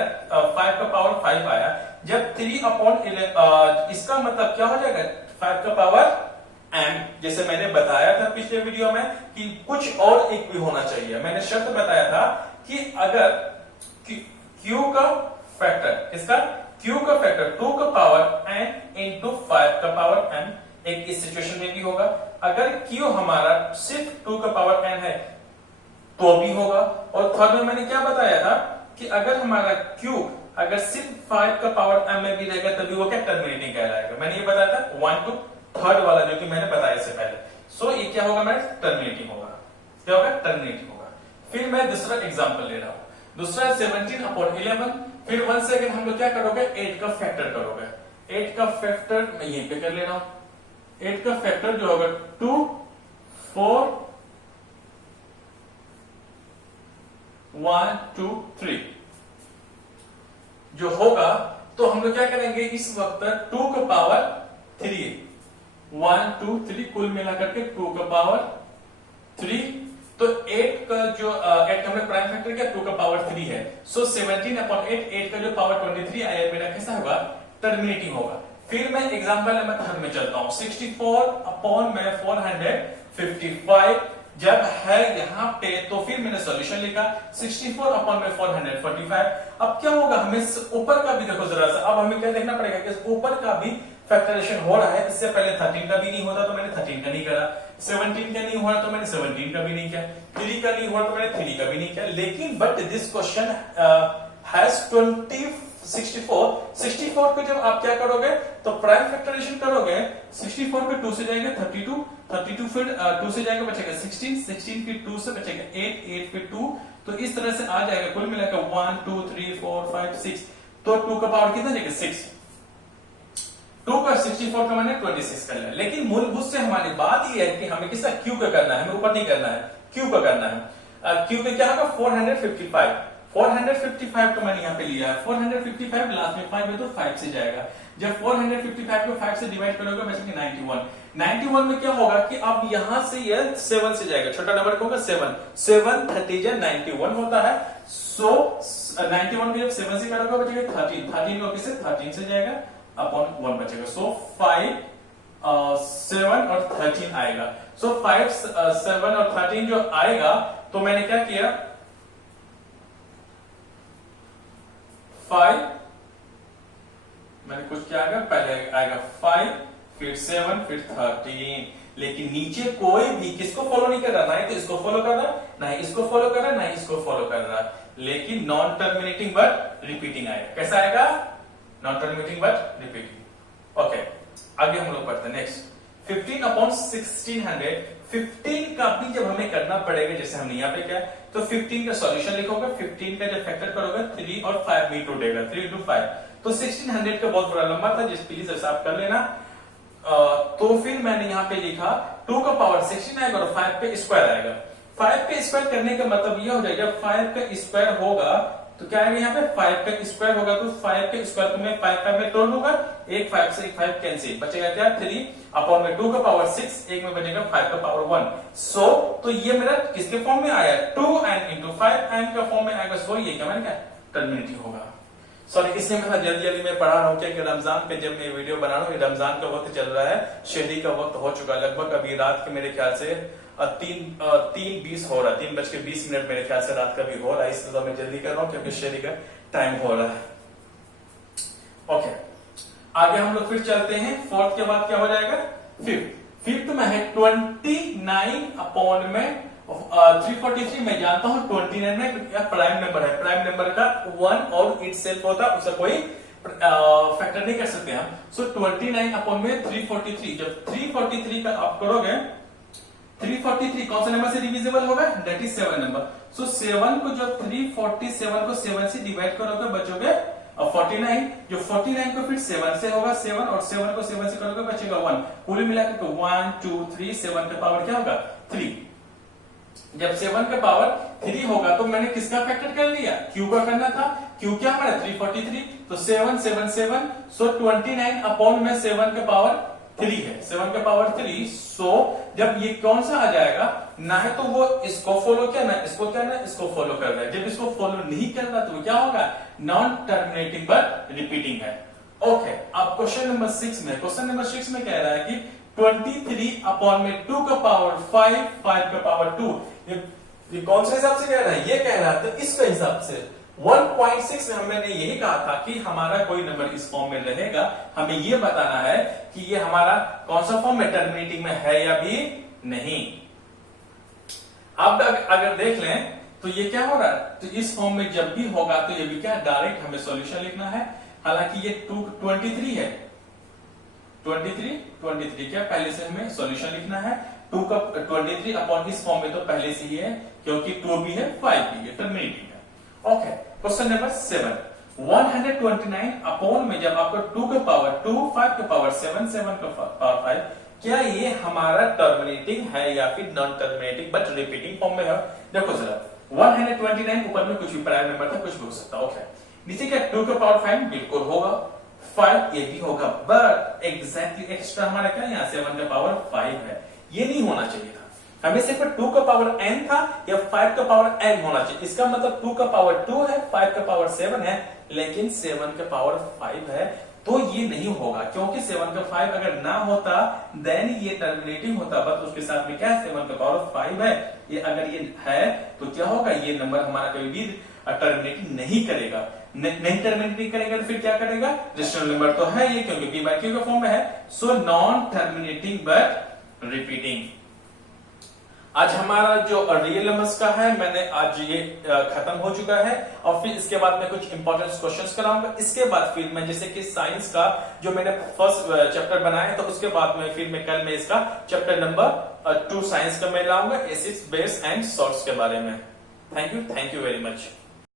5 का पावर 5 आया। जब 3/11 इसका मतलब क्या हो जाएगा 5 का पावर m। जैसे मैंने बताया था पिछले वीडियो में कि कुछ और एक भी होना चाहिए, मैंने शर्त बताया था कि अगर q का फैक्टर, इसका q का फैक्टर 2 का पावर n इंटू 5 का पावर m, एक इस सिचुएशन में भी होगा। अगर q हमारा सिर्फ 2 का पावर n है तो भी होगा। और थर्ड में मैंने क्या बताया था कि अगर हमारा q अगर सिर्फ 5 का पावर m में भी रहेगा तभी वो क्या टर्मिनेटिंग कहलाएगा। मैंने ये बताया था 1 to 3 वाला जो कि मैंने बताया इससे पहले। सो ये क्या होगा मेरा टर्मिनेटिंग होगा, क्या होगा टर्मिनेटिंग होगा। फिर मैं दूसरा एग्जांपल ले रहा हूं, दूसरा 17/11। फिर 1 से अगर हम लोग क्या करोगे 8 का फैक्टर करोगे, 8 का फैक्टर मैं यहीं पे कर ले रहा हूं। 8 का फैक्टर जो होगा 2 4 1 2 3 जो होगा, तो हम लोग क्या करेंगे इस वक्त 2 का पावर 3 1 2 3 कुल मिलाकर के 2 का पावर 3। तो 8 का जो 8 का हमने प्राइम फैक्टर किया 2 का पावर 3 है। सो 17/8 8 का जो पावर 23 आया मेरा कैसा होगा टर्मिनेटिंग होगा। फिर मैं एग्जांपल नंबर 3 में चलता हूं, 64/455 जब है यहाँ पे तो फिर मैंने सॉल्यूशन लिखा 64/445। अब क्या होगा, हमें ऊपर का भी देखो जरा सा, अब हमें क्या देखना पड़ेगा कि ऊपर का भी फैक्टराइजेशन हो रहा है। इससे पहले 13 का भी नहीं होता तो मैंने 13 का नहीं करा, 17 का नहीं हुआ तो मैंने 17 का भी नहीं किया, 3 का नहीं हुआ तो मैंने 3 का भी नहीं किया। लेकिन बट दिस क्वेश्चन हैज 64 को जब आप क्या करोगे तो प्राइम फैक्टराइजेशन करोगे, 64 पे 2 से जाएगा 32 फिर 2 से जाएगा बचेगा 16 फिर 2 से बचेगा 8 फिर 2, तो इस तरह से आ जाएगा कुल मिलाकर 1 2 3 4 5 6। तो 2 का पावर कितना जाएगा 6, 2 का 64 का मैंने 26 कर लिया। लेकिन मूलभूत से हमारी बात ये है कि हमें किसका क्यू का करना है, हमें ऊपर नहीं करना है, क्यू का करना है। क्यू का क्या होगा 455 को मैंने यहाँ पे लिया है, 455 लास्ट में 5 है तो 5 से जाएगा। जब 455 को 5 से डिवाइड करोगे बचेगा 91 में क्या होगा कि अब यहां से ये 7 से जाएगा, छोटा नंबर होगा 7 30 91 होता है। सो 91 में जब 7 से करोगे बचेगा 13 में किसे 13 से जाएगा अपॉन 1 बचेगा। सो 5 7 और 13 आएगा। सो 5 7 और 13 जो आएगा तो मैंने क्या किया 5 मैंने कुछ क्या आएगा पहले आएगा 5 फिर 7 फिर 13। लेकिन नीचे कोई भी किसको फॉलो नहीं कर रहा, ना ही तो इसको फॉलो कर रहा, ना ही इसको फॉलो कर रहा, ना ही इसको फॉलो कर रहा। लेकिन नॉन टर्मिनेटिंग बट रिपीटिंग आएगा। कैसा आएगा non terminating but repeating. Okay आगे हम लोग पढ़ते हैं नेक्स्ट 15/1600। 15 का भी जब हमें करना पड़ेगा जैसे हमने यहाँ पे क्या तो 15 का सॉल्यूशन लिखोगे, 15 का जब फैक्टर करोगे 3 और 5 में टूटेगा 3 into 5 तो 1600 का बहुत बड़ा लंबा था जिस प्लीज हिसाब कर लेना। तो फिर मैंने यहाँ पे लिखा 2 का पावर 16 आएगा और 5 पे स्क्वायर आएगा। 5 पे स्क्वायर करने का मतलब यह हो जाएगा जब 5 का स्क्वायर होगा तो क्या आएगा यहाँ पे 5 का स्क्वायर होगा तो 5 का स्क्वायर को मैं 5 में तोड़ दूंगा, एक 5 से एक 5 कैंसिल बचेगा क्या 3 अपॉन में 2 का पावर 6 एक में बचेगा 5 का पावर 1। सो तो ये मेरा किसके फॉर्म में आया 2n into 5n का फॉर्म में आएगा। सो ये क्या मैंने क्या टर्मिनेटिंग होगा। सॉरी इसलिए मैं जल्दी में पढ़ा रहा हूँ क्योंकि रमजान पे जब मैं वीडियो बना रहा हूँ रमजान का वक्त चल रहा है, शहरी का वक्त हो चुका है लगभग, अभी रात के मेरे ख्याल से 3:20 हो रहा है, 3:20 मेरे ख्याल से रात का भी हो रहा है, इसलिए तो मैं जल्दी कर रहा हूँ क्योंकि शेरी का टाइम हो रहा है। ओके, आगे हम लोग फिर चलते हैं। फोर्थ के बाद क्या हो जाएगा? फिफ्थ में है 29 अपॉन में 343। मैं जानता हूं 29 में प्राइम नंबर है, प्राइम नंबर का 1 और इट सेल्फ होता है, उसे कोई फैक्टर नहीं कर सकते हम। सो 29 अपॉन में 343, जब 343 का आप करोगे, 343 कौन सा नंबर से डिविजिबल होगा? That is 7 number. सो 7 को जब 347 को 7 से डिवाइड करोगे बचोगे 49, जो 49 को फिर 7 से होगा 7, और 7 को 7 से करोगे बचेगा 1। कुल मिलाकर तो 1 2 3, 7 का पावर क्या होगा? 3। जब 7 का पावर 3 होगा तो मैंने किसका फैक्टर कर लिया? क्यू का करना था। क्यू क्या हमारा? 343, तो 7 7 7, सो 29 अपॉन में 7 का पावर 3 है, 7 का पावर 3। सो जब ये कौन सा आ जाएगा? ना है तो वो इसको फॉलो किया, ना इसको क्या, ना इसको फॉलो कर रहा है। जब इसको फॉलो नहीं कर रहा तो क्या होगा? नॉन टर्मिनेटिंग बट रिपीटिंग है। ओके, अब क्वेश्चन नंबर 6 में, क्वेश्चन नंबर 6 में कह रहा है कि 23 अपॉन में 2 का पावर 5, 5 का पावर 2। ये कौन से हिसाब से कह रहा है? ये कह रहा है इसके हिसाब से 1.6 में हमने यही कहा था कि हमारा कोई नंबर इस फॉर्म में रहेगा, हमें ये बताना है कि ये हमारा कौन सा फॉर्म में टर्मिनेटिंग में है या भी नहीं। अब अगर देख लें तो ये क्या हो रहा है? तो इस फॉर्म में जब भी होगा तो ये भी क्या, डायरेक्ट हमें सॉल्यूशन लिखना है। हालांकि ये 23 है, 23 क्या, पहले से हमें सॉल्यूशन लिखना है। 2 का 23 अपॉन इस फॉर्म में तो पहले से ही है, क्योंकि 2 भी है 5 भी है, टर्मिनेटिंग है। ओके, क्वेश्चन नंबर 7, 129 अपॉन में जब आपका 2 का पावर 2, 5 का पावर 7, 7 का पावर 5, क्या ये हमारा टर्मिनेटिंग है या फिर non terminating but repeating form में है? देखो जरा, 129 ऊपर में कुछ भी प्राइम नंबर था, कुछ भी हो सकता है। ओके, नीचे क्या 2 का पावर 5 बिल्कुल होगा, 5 ये भी होगा, बट एग्जैक्टली एक्स्ट्रा हमारा क्या यहाँ 7 का पावर 5 है, ये नहीं होना चाहिए था। हमें सिर्फ 2 का पावर n था या 5 का पावर n होना चाहिए। इसका मतलब 2 का पावर 2 है, 5 का पावर 7 है, लेकिन 7 का पावर 5 है, तो ये नहीं होगा, क्योंकि 7 का 5 अगर ना होता देन ये टर्मिनेटिंग होता, बट उसके साथ में क्या है 7 का पावर 5 है। ये अगर ये है तो क्या होगा, ये नंबर हमारा कभी भी टर्मिनेटिंग नहीं करेगा। नहीं टर्मिनेटिंग करेगा तो फिर क्या करेगा? रेशनल नंबर तो है ये, क्योंकि p बाय q के फॉर्म में है। So non terminating but repeating. आज हमारा जो रियल नंबर्स का है, मैंने आज ये खत्म हो चुका है, और फिर इसके बाद मैं कुछ इंपॉर्टेंट क्वेश्चंस कराऊंगा। इसके बाद फिर मैं जैसे कि साइंस का जो मैंने फर्स्ट चैप्टर बनाया, तो उसके बाद में फिर मैं कल में इसका चैप्टर नंबर 2 साइंस का मैं लाऊंगा, एसिड्स, बेस एंड सॉल्ट्स के बारे में। Thank you very much.